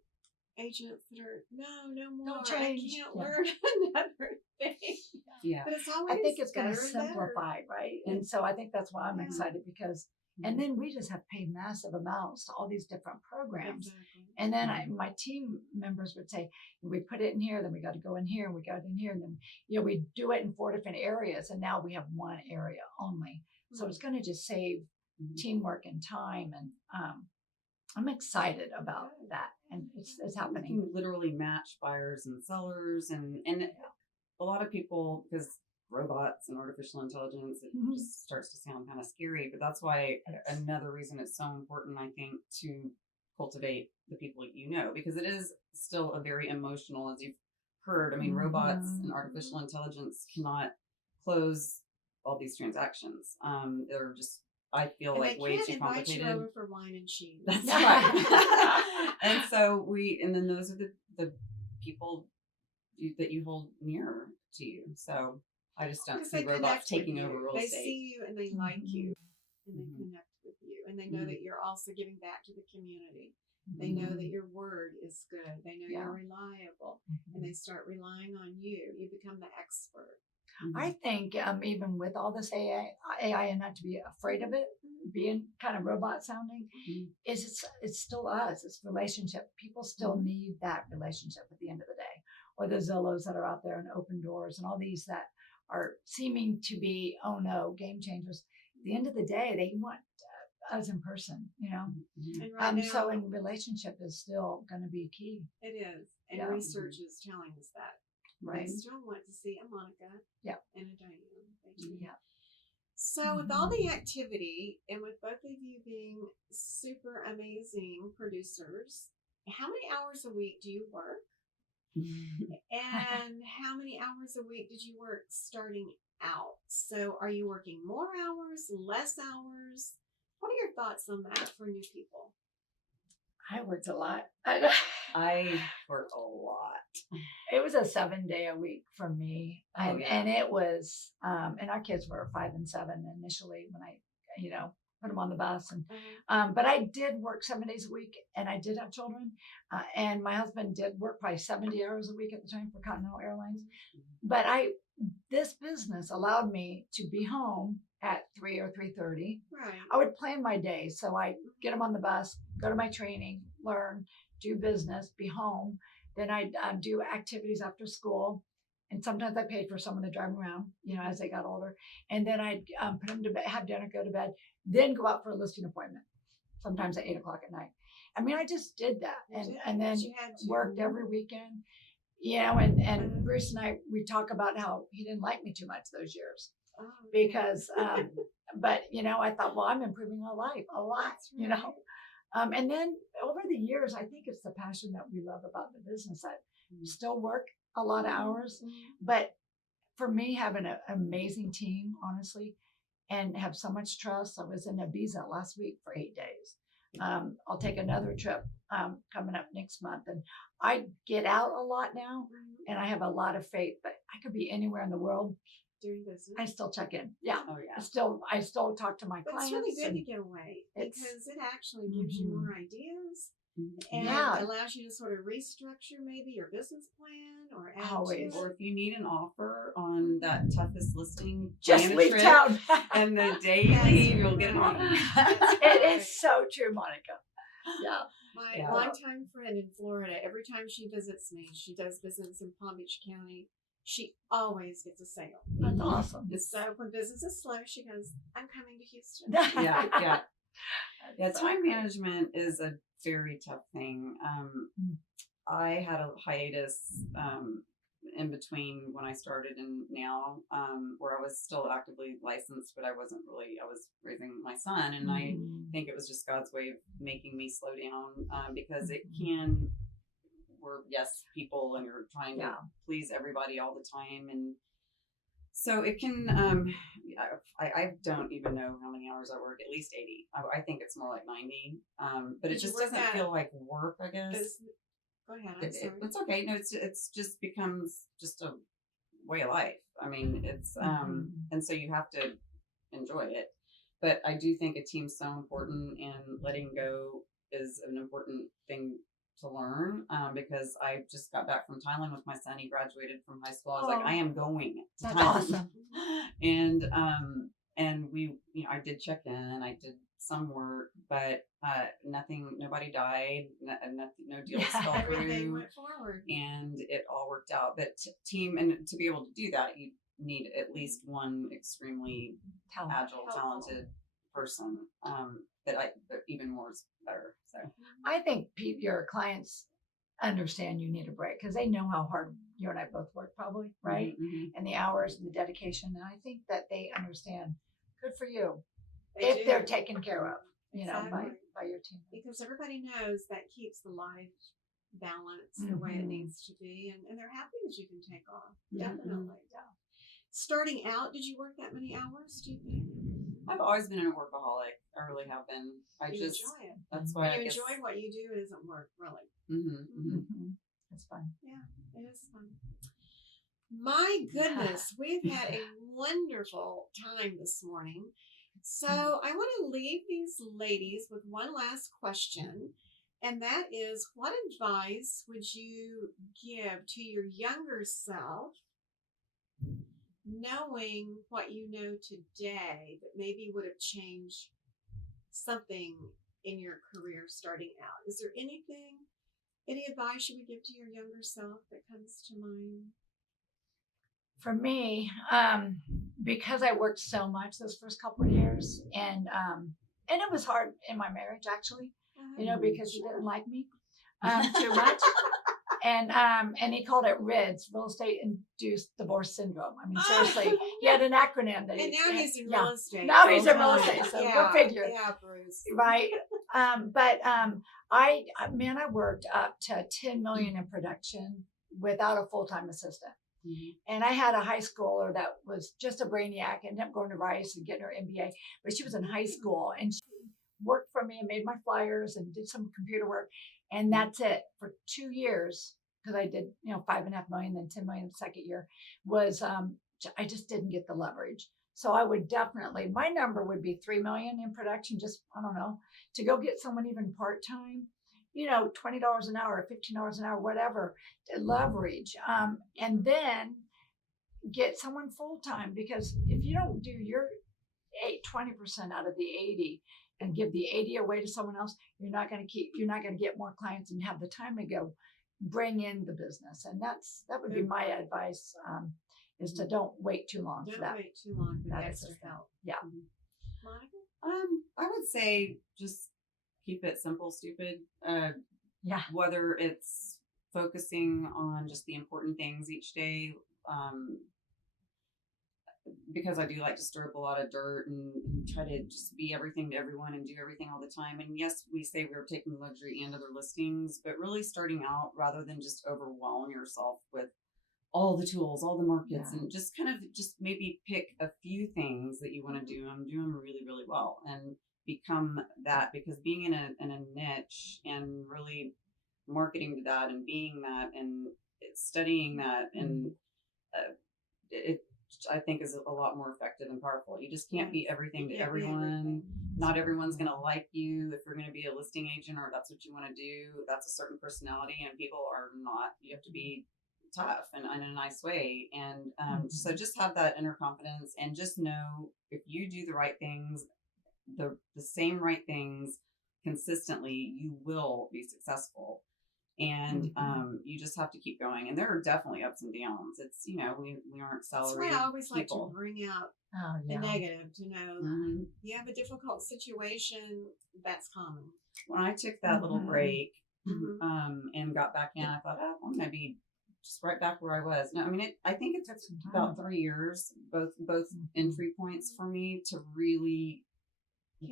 agents that are no more. Don't change. I can't learn another thing. Yeah, but it's always I think it's going to better and simplify, right? And so I think that's why I'm excited, because. And then we just have paid massive amounts to all these different programs. Exactly. And then my team members would say, we put it in here, then we got to go in here, and we got it in here. And then, we do it in 4 different areas. And now we have one area only. So it's going to just save teamwork and time. And I'm excited about that. And it's happening. You can literally match buyers and sellers. And a lot of people, because robots and artificial intelligence, it just starts to sound kind of scary, but that's why another reason it's so important, I think, to cultivate the people because it is still a very emotional, as you've heard. I mean, robots and artificial intelligence cannot close all these transactions. They're just, I feel and like, way too complicated. Invite you over for wine and cheese. That's right. And so then those are the people that you hold near to you. So I just don't see robots taking over real estate. They see you and they like you, and they connect with you, and they know that you're also giving back to the community. They know that your word is good. They know you're reliable, and they start relying on you. You become the expert. I think even with all this AI, and not to be afraid of it, being kind of robot sounding, it's still us. It's relationship. People still need that relationship at the end of the day, or the Zillows that are out there and Open Doors and all these that are seeming to be, game changers. At the end of the day, they want us in person, And right now, so in relationship is still going to be key. It is. And research is telling us that. Right. They still want to see a Monica and a Diane. They do. Yeah. So with all the activity, and with both of you being super amazing producers, how many hours a week do you work? And how many hours a week did you work starting out? So are you working more hours, less hours? What are your thoughts on that for new people? I worked a lot. I work a lot. It was a 7-day a week for me. And it was, and our kids were 5 and 7 initially when I, put them on the bus. And, but I did work 7 days a week and I did have children. And my husband did work probably 70 hours a week at the time for Continental Airlines. But this business allowed me to be home at 3 or 3:30. Right. I would plan my day. So I get them on the bus, go to my training, learn, do business, be home. Then I'd do activities after school. And sometimes I paid for someone to drive them around, as they got older. And then I'd put them to bed, have dinner, go to bed, then go out for a listing appointment, sometimes at 8 o'clock at night. I mean, I just did that. And then worked every weekend, and Bruce and I, we talk about how he didn't like me too much those years. Because, but, I thought, well, I'm improving my life a lot, and then over the years, I think it's the passion that we love about the business. I still work a lot of hours, but for me, having an amazing team, honestly, and have so much trust. I was in Ibiza last week for 8 days. I'll take another trip coming up next month, and I get out a lot now, and I have a lot of faith. But I could be anywhere in the world. Doing business. I still check in. Yeah. Oh, yeah. I still talk to my clients. It's really good to get away because it actually gives you more ideas and allows you to sort of restructure maybe your business plan or add Always. to it. Or if you need an offer on that toughest listing, Just plan a leave trip, town. and the day you leave, you'll get an offer. It is so true, Monica. Yeah. My longtime friend in Florida, every time she visits me, she does business in Palm Beach County. She always gets a sale. That's awesome. So when business is slow, she goes, I'm coming to Houston. Yeah, time management is a very tough thing. I had a hiatus in between when I started and now, where I was still actively licensed, but I was raising my son, and I think it was just God's way of making me slow down, because we're people and you're trying to please everybody all the time, and so it can I don't even know how many hours I work, at least 80. I think it's more like 90, but it just doesn't feel like work, I guess. Go ahead. I'm sorry. It's okay. No, it's just becomes just a way of life. I mean, it's and so you have to enjoy it, but I do think a team's so important, and letting go is an important thing to learn, because I just got back from Thailand with my son. He graduated from high school. I was like, I am going to That's Thailand. awesome. And we, I did check in and I did some work, but nobody died, no deals fell Everything through, went forward, and it all worked out. But team, and to be able to do that, you need at least one extremely agile, talented person. But even more is better. So I think your clients understand you need a break because they know how hard you and I both work, probably, right? And the hours and the dedication. And I think that they understand. Good for you. They're taken care of, by your team. Because everybody knows that keeps the life balance the way it needs to be, and they're happy that you can take off. Definitely. Yeah. Starting out, did you work that many hours, do you think? I've always been a workaholic. I really have been. You enjoy it. That's why you enjoy what you do. It isn't work, really. It's fun. Yeah, it is fun. My goodness, we've had a wonderful time this morning. So I want to leave these ladies with one last question, and that is, what advice would you give to your younger self, knowing what you know today that maybe would have changed something in your career starting out? Is there any advice you would give to your younger self that comes to mind? For me, because I worked so much those first couple of years, and it was hard in my marriage, actually, because he didn't like me too much. And he called it RIDS, Real Estate Induced Divorce Syndrome. I mean, seriously, he had an acronym that. And now he's in real estate. Now he's in real estate, so go figure. Yeah, Bruce. Right. But I worked up to 10 million in production without a full-time assistant. And I had a high schooler that was just a brainiac, ended up going to Rice and getting her MBA, but she was in high school and she worked for me and made my flyers and did some computer work. And that's it for 2 years. Because I did, 5.5 million, then 10 million the second year, was I just didn't get the leverage. So I would definitely, my number would be 3 million in production, just, I don't know, to go get someone even part-time, $20 an hour, $15 an hour, whatever, to leverage. And then get someone full-time, because if you don't do your 20% out of the 80 and give the 80 away to someone else, you're not going to get more clients and have the time to go bring in the business. And that would be my advice, is to don't wait too long for that. Don't wait too long for the That is extra help. Yeah. Monica? I would say just keep it simple, stupid. Yeah. Whether it's focusing on just the important things each day, because I do like to stir up a lot of dirt and try to just be everything to everyone and do everything all the time. And yes, we say we're taking luxury and other listings, but really starting out rather than just overwhelm yourself with all the tools, all the markets, and just kind of just maybe pick a few things that you want to do and do them really, really well and become that, because being in a niche and really marketing to that and being that and studying that and it I think is a lot more effective and powerful. You just can't be everything to everyone. Not everyone's going to like you if you're going to be a listing agent or that's what you want to do. That's a certain personality, and people are not. You have to be tough and in a nice way. And so just have that inner confidence and just know if you do the right things, the same right things consistently, you will be successful. And you just have to keep going. And there are definitely ups and downs. It's, we aren't salaried. That's why I always people. like to bring out the negative, to know you have a difficult situation, that's common. When I took that little break and got back in, I thought, I'm going to be just right back where I was. No, I mean, I think it took about 3 years, both entry points for me to really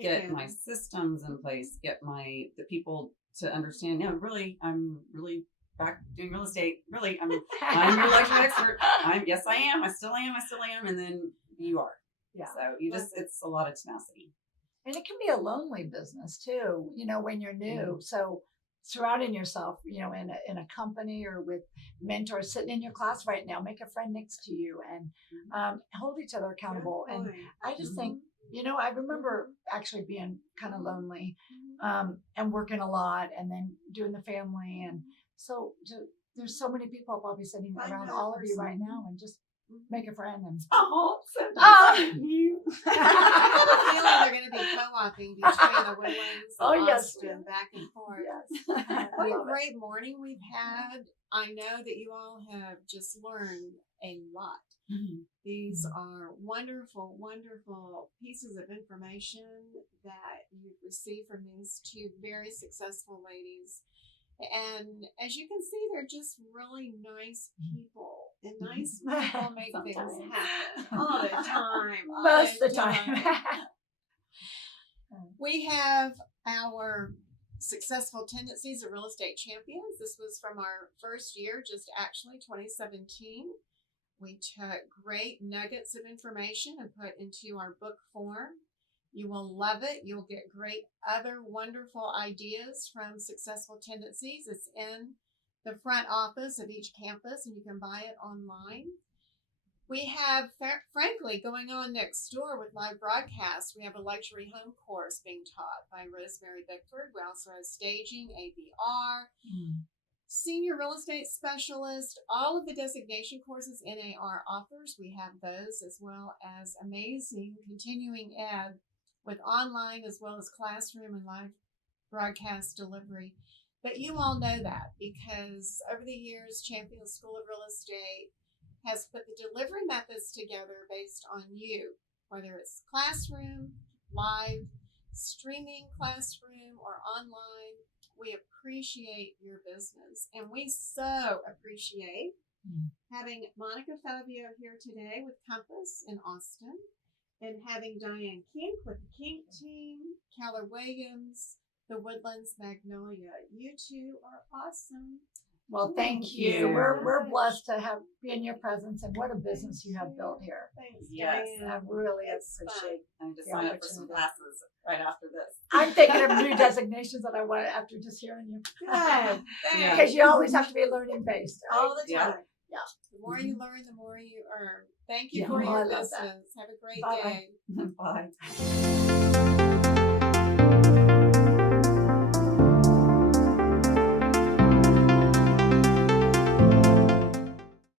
get my systems in place, get the people to understand, really, I'm really back doing real estate. Really, I'm your luxury expert. Yes, I am. I still am. And then you are. Yeah. So it's a lot of tenacity. And it can be a lonely business too, when you're new. So surrounding yourself, in a company or with mentors sitting in your class right now, make a friend next to you and hold each other accountable. And I just think, I remember actually being kind of lonely and working a lot and then doing the family. And so there's so many people probably sitting around all of you right now, and just make a friend. And I have a feeling they're going to be co-oping between the Woodlands and Austin, back and forth. Yes. What a great morning we've had. I know that you all have just learned a lot. These are wonderful, wonderful pieces of information that you've received from these two very successful ladies. And as you can see, they're just really nice people. And nice people make things happen all the time. Most of the time. We have our successful tendencies of real estate champions. This was from our first year, just actually 2017. We took great nuggets of information and put into our book form. You will love it. You'll get great other wonderful ideas from Successful Tendencies. It's in the front office of each campus, and you can buy it online. We have, frankly, going on next door with live broadcasts, we have a luxury home course being taught by Rosemary Bickford. We also have staging, ABR, senior real estate specialist, all of the designation courses NAR offers. We have those, as well as amazing continuing ed with online as well as classroom and live broadcast delivery. But you all know that because over the years, Champion School of Real Estate has put the delivery methods together based on you, whether it's classroom, live, streaming classroom, or online. We appreciate your business, and we so appreciate having Monica Fabbio here today with Compass in Austin, and having Diane Kink with the Kink team, Keller Williams, the Woodlands Magnolia. You two are awesome. Well, thank you. We're blessed to be in your presence, and what a business you have built here. Thanks, Yes. Diane. I really It's appreciate. I need to the sign up for some opportunity. classes right after this. I'm thinking of new designations that I want after just hearing you. Good. Yeah. Thanks. Because you always have to be learning based. Right? All the Yeah. time. Yeah. The more you learn, the more you earn. Thank you Yeah. for Oh, I your love business. that. Have a great Bye-bye. day. Bye.